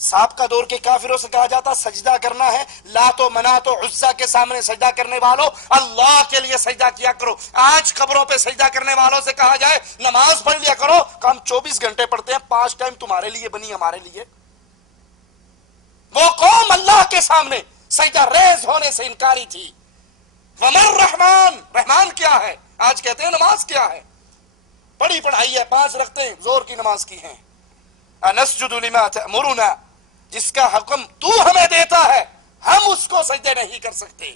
سابقہ دور کے کافروں سے کہا جاتا سجدہ کرنا ہے لات و منات و عزا کے سامنے سجدہ کرنے والوں اللہ کے لیے سجدہ کیا کرو. آج قبروں پہ سجدہ کرنے والوں سے کہا جائے نماز پڑھ لیا کرو، کہ ہم 24 گھنٹے پڑھتے ہیں، 5 ٹائم تمہارے لیے بنی ہمارے لیے. وہ قوم اللہ کے سامنے سجدہ ریز ہونے سے انکاری تھی. وَمَا الرَّحْمَنُ، رحمان کیا ہے؟ آج کہتے ہیں نماز کیا ہے؟ پڑھی پڑھائی ہے، 5 رکھتے ہیں زور کی نماز کی ہیں. أَنَسْجُدُ لِمَا تَأْمُرُنَا، جس کا حکم تو ہمیں دیتا ہے ہم اس کو سجدے نہیں کر سکتے.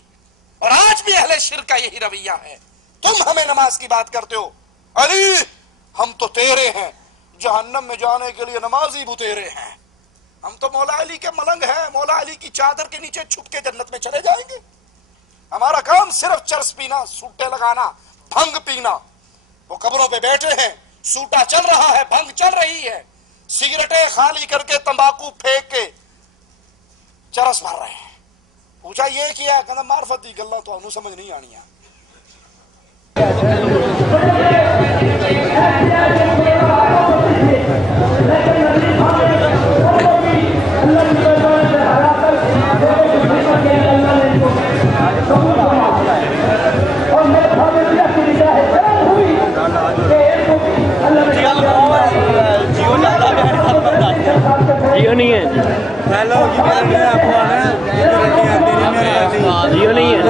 اور آج بھی اہل شرک کا یہی رویہ ہے. تم ہمیں نماز کی بات کرتے ہو، علی ہم تو تیرے ہیں، جہنم میں جانے کے لیے نمازی بھی تیرے ہیں. ہم تو مولا علی کے ملنگ ہیں، مولا علی کی چادر کے نیچے چھپ کے جنت میں چلے جائیں گے. ہمارا کام صرف چرس پینا، سوٹے لگانا، بھنگ پینا. وہ قبروں پہ بیٹھے ہیں، سوٹا چل رہا ہے، بھنگ چل رہی ہے، سگریٹیں خالی کر کے تمباکو پھینک کے چرس مار رہے ہیں. پوچھا یہ کیا؟ کہنا معرفت دی گلا تو انہوں سمجھ نہیں آنی ہے. جیو نہیں ہے، جیو نہیں ہے،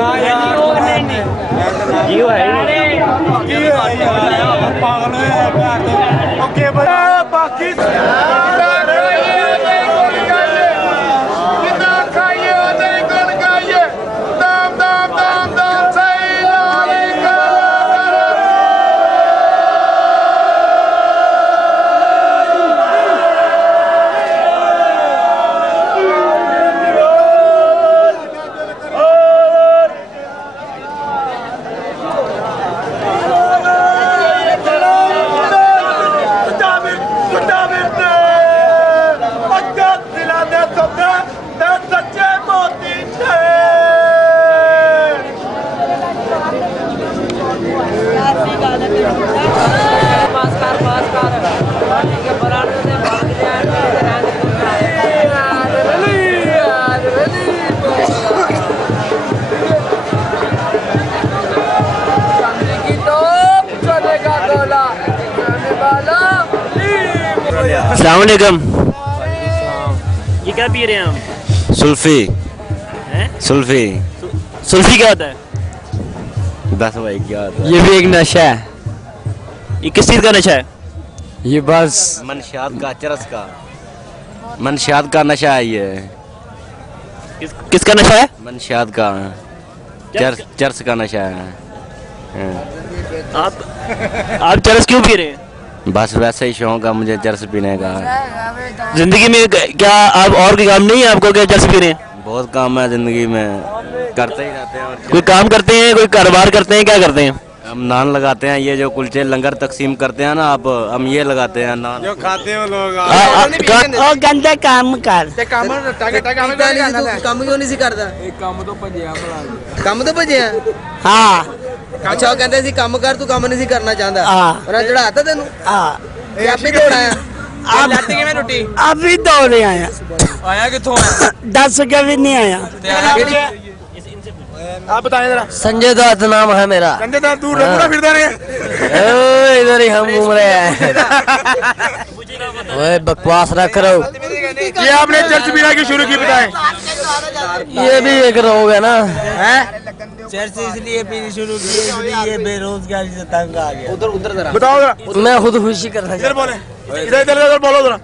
جیو ہے السلام علیکم. یہ کیا پی رہے ہیں ہم؟ سلفی. سلفی سلفی کیا ہوتا ہے؟ بس بھائی کیا ہوتا ہے؟ یہ بھی ایک نشہ ہے. یہ کس چیز کا نشہ ہے؟ یہ بس منشیات کا، چرس کا، منشیات کا نشہ ہے. یہ کس کا نشہ ہے؟ منشیات کا، چرس کا نشہ ہے. آپ چرس کیوں پی رہے ہیں؟ بس ویسے ہی شوق ہے مجھے چرس پینے کا. زندگی میں کیا آپ اور کوئی کام نہیں ہے آپ کو کہ چرس پی رہے ہیں؟ بہت کام ہے زندگی میں، کرتے ہی رہتے ہیں. اور کوئی کام کرتے ہیں، کوئی کاروبار کرتے ہیں، کیا کرتے ہیں؟ ہم نان لگاتے ہیں. یہ جو کلچے لنگر تقسیم کرتے ہیں نا آپ، ہم یہ لگاتے ہیں نان جو کھاتے ہیں لوگ. او گندے کام کر کام کیوں نہیں سی کردا؟ کام تو بھجیا. ہاں اچھا وہ کہندے سی کام کر، تو کام نہیں سی کرنا چاہندا. ہاں اور چڑھاتا تینوں ہاں یہ آپ ہی دوڑ آیا. لاتتی کیویں ٹوٹی؟ ابھی دوڑے آیا، آیا کتھوں آیا؟ 10 کے بھی نہیں آیا. آپ بتائیں ذرا. سنجے دت نام ہے میرا. سنجے دت دور پورا پھردا رہے. ادھر ہی ہم گھوم رہے ہیں. اوے بکواس رکھ رہا ہوں. یہ آپ نے چرچ میرا کی شروع کی بتائیں. یہ بھی ایک روگ ہے نا. چرچ اس لیے پینی شروع کی اس لیے یہ بے روزگاری سے تنگ آ گیا. ادھر ذرا بتاؤ ذرا. میں خود خوشی کرنا ادھر بولیں. ادھر بولو ذرا.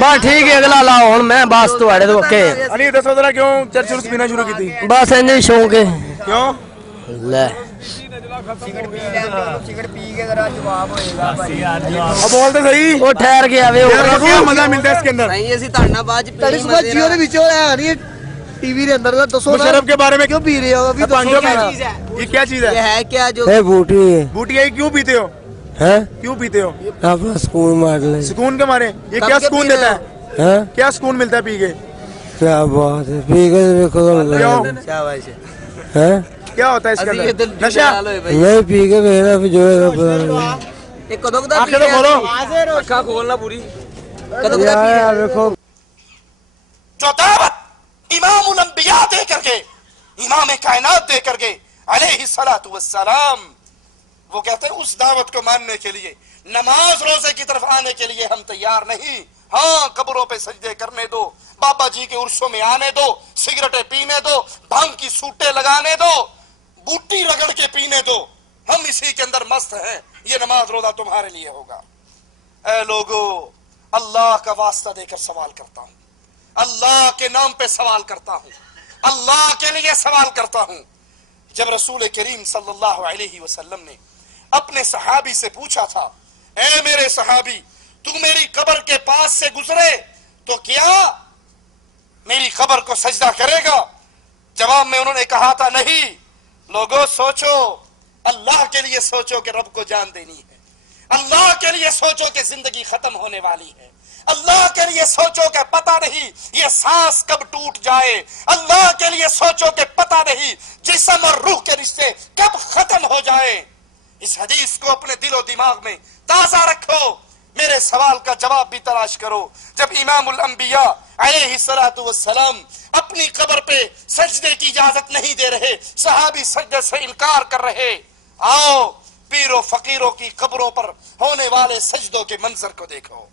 بس ٹھیک ہے اگلا لاؤ ہوں میں بس تو اوکے. علی دسو ذرا کیوں چرچ پینا شروع کی تھی؟ بس انج شوق ہے. کیوں؟ لے بولتے صحیح. وہ ٹھہر گیا مزہ ملتا ہے اس کے اندر. ٹی وی اندر دسو مشرف کے بارے میں کیوں پی رہے ہو؟ یہ کیا چیز ہے؟ کیا جو بوٹی بوٹی ہے کیوں پیتے ہو؟ کیوں پیتے ہو؟ اپنا سکون مار لے. سکون کے مارے. یہ کیا سکون دیتا ہے؟ کیا سکون ملتا ہے پی کے؟ کیا بات ہے پی کے کیا ہوتا ہے اس کے اندر؟ نشہ نہیں پی کے میرا جو کھولنا پوری. جو دعوت امام الانبیاء دے کر کے، امام کائنات دے کر کے علیہ الصلوۃ والسلام، وہ کہتے ہیں اس دعوت کو ماننے کے لیے، نماز روزے کی طرف آنے کے لیے ہم تیار نہیں. ہاں قبروں پہ سجدے کرنے دو، بابا جی کے عرسوں میں آنے دو، سگریٹیں پینے دو، بھنگ کی سوٹیں لگانے دو، بوٹی رگڑ کے پینے دو، ہم اسی کے اندر مست ہیں. یہ نماز روزہ تمہارے لیے ہوگا. اے لوگو، اللہ کا واسطہ دے کر سوال کرتا ہوں، اللہ کے نام پہ سوال کرتا ہوں، اللہ کے لیے سوال کرتا ہوں. جب رسول کریم صلی اللہ علیہ وسلم نے اپنے صحابی سے پوچھا تھا، اے میرے صحابی تو میری قبر کے پاس سے گزرے تو کیا میری قبر کو سجدہ کرے گا؟ جواب میں انہوں نے کہا تھا نہیں. لوگوں سوچو، اللہ کے لیے سوچو کہ رب کو جان دینی ہے، اللہ کے لیے سوچو کہ زندگی ختم ہونے والی ہے، اللہ کے لیے سوچو کہ پتہ نہیں یہ سانس کب ٹوٹ جائے، اللہ کے لیے سوچو کہ پتہ نہیں جسم اور روح کے رشتے کب ختم ہو جائے. اس حدیث کو اپنے دل و دماغ میں تازہ رکھو، میرے سوال کا جواب بھی تلاش کرو. جب امام الانبیاء علیہ الصلوۃ والسلام اپنی قبر پہ سجدے کی اجازت نہیں دے رہے، صحابی سجدے سے انکار کر رہے، آؤ پیروں فقیروں کی قبروں پر ہونے والے سجدوں کے منظر کو دیکھو.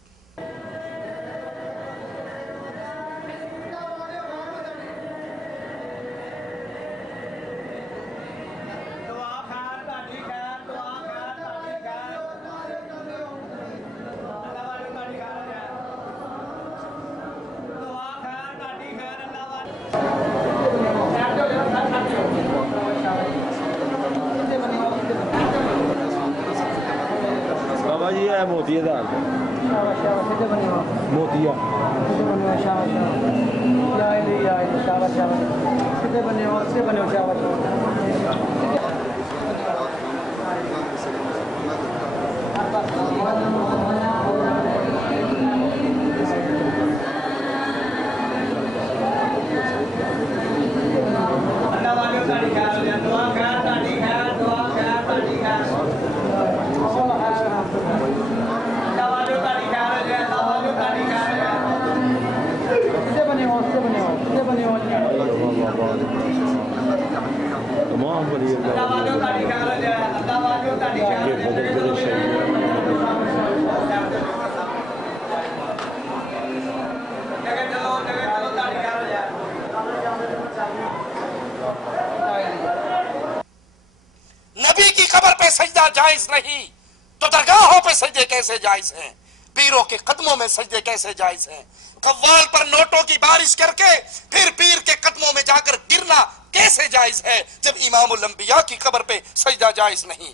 بابا جی ہے موتی موتیا نبی کی قبر پہ سجدہ جائز نہیں تو درگاہوں پہ سجدے کیسے جائز ہیں؟ پیروں کے قدموں میں سجدے کیسے جائز ہیں؟ قوال پر نوٹوں کی بارش کر کے پھر پیر کے قدموں میں جا کر گرنا کیسے جائز ہے جب امام الانبیاء کی قبر پہ سجدہ جائز نہیں؟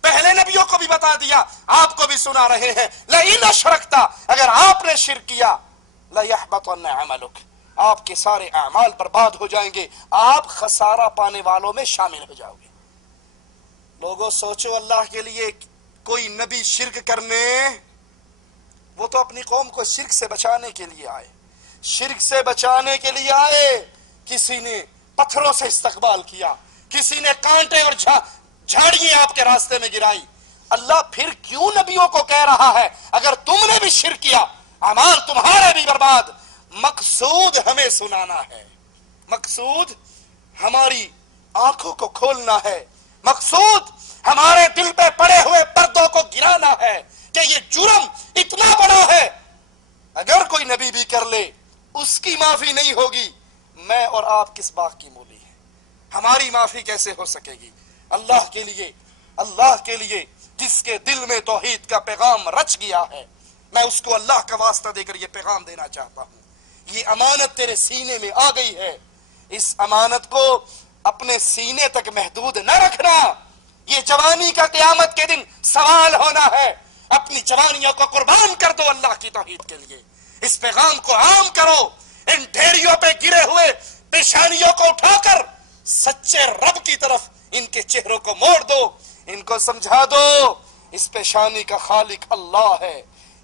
پہلے نبیوں کو بھی بتا دیا، آپ کو بھی سنا رہے ہیں، لئن اشرکتا، اگر آپ نے شرک کیا، لیحبطن عملک، آپ کے سارے اعمال برباد ہو جائیں گے، آپ خسارہ پانے والوں میں شامل ہو جاؤ گے۔ لوگوں سوچو، اللہ کے لیے کوئی نبی شرک کرنے، وہ تو اپنی قوم کو شرک سے بچانے کے لیے آئے، شرک سے بچانے کے لیے آئے۔ کسی نے پتھروں سے استقبال کیا، کسی نے کانٹے اور جھاڑیاں آپ کے راستے میں گرائی۔ اللہ پھر کیوں نبیوں کو کہہ رہا ہے اگر تم نے بھی شرک کیا اعمال تمہارے بھی برباد؟ مقصود ہمیں سنانا ہے، مقصود ہماری آنکھوں کو کھولنا ہے، مقصود ہمارے دل پہ پڑے ہوئے پردوں کو گرانا ہے کہ یہ جرم اتنا بڑا ہے، اگر کوئی نبی بھی کر لے اس کی معافی نہیں ہوگی، میں اور آپ کس باغ کی مولی ہیں، ہماری معافی کیسے ہو سکے گی؟ اللہ کے لیے جس کے دل میں توحید کا پیغام رچ گیا ہے، میں اس کو اللہ کا واسطہ دے کر یہ پیغام دینا چاہتا ہوں، یہ امانت تیرے سینے میں آ گئی ہے، اس امانت کو اپنے سینے تک محدود نہ رکھنا، یہ جوانی کا قیامت کے دن سوال ہونا ہے، اپنی جوانیوں کو قربان کر دو اللہ کی توحید کے لیے، اس پیغام کو عام کرو، ان ڈھیریوں پہ گرے ہوئے پیشانیوں کو اٹھا کر سچے رب کی طرف ان کے چہروں کو موڑ دو، ان کو سمجھا دو اس پیشانی کا خالق اللہ ہے،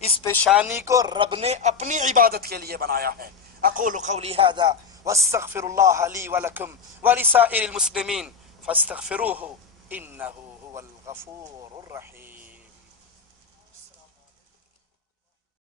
اس پیشانی کو رب نے اپنی عبادت کے لیے بنایا ہے۔ اقول قولی هذا واستغفر الله لي ولكم ولسائر المسلمين فاستغفروه انه هو الغفور الرحيم۔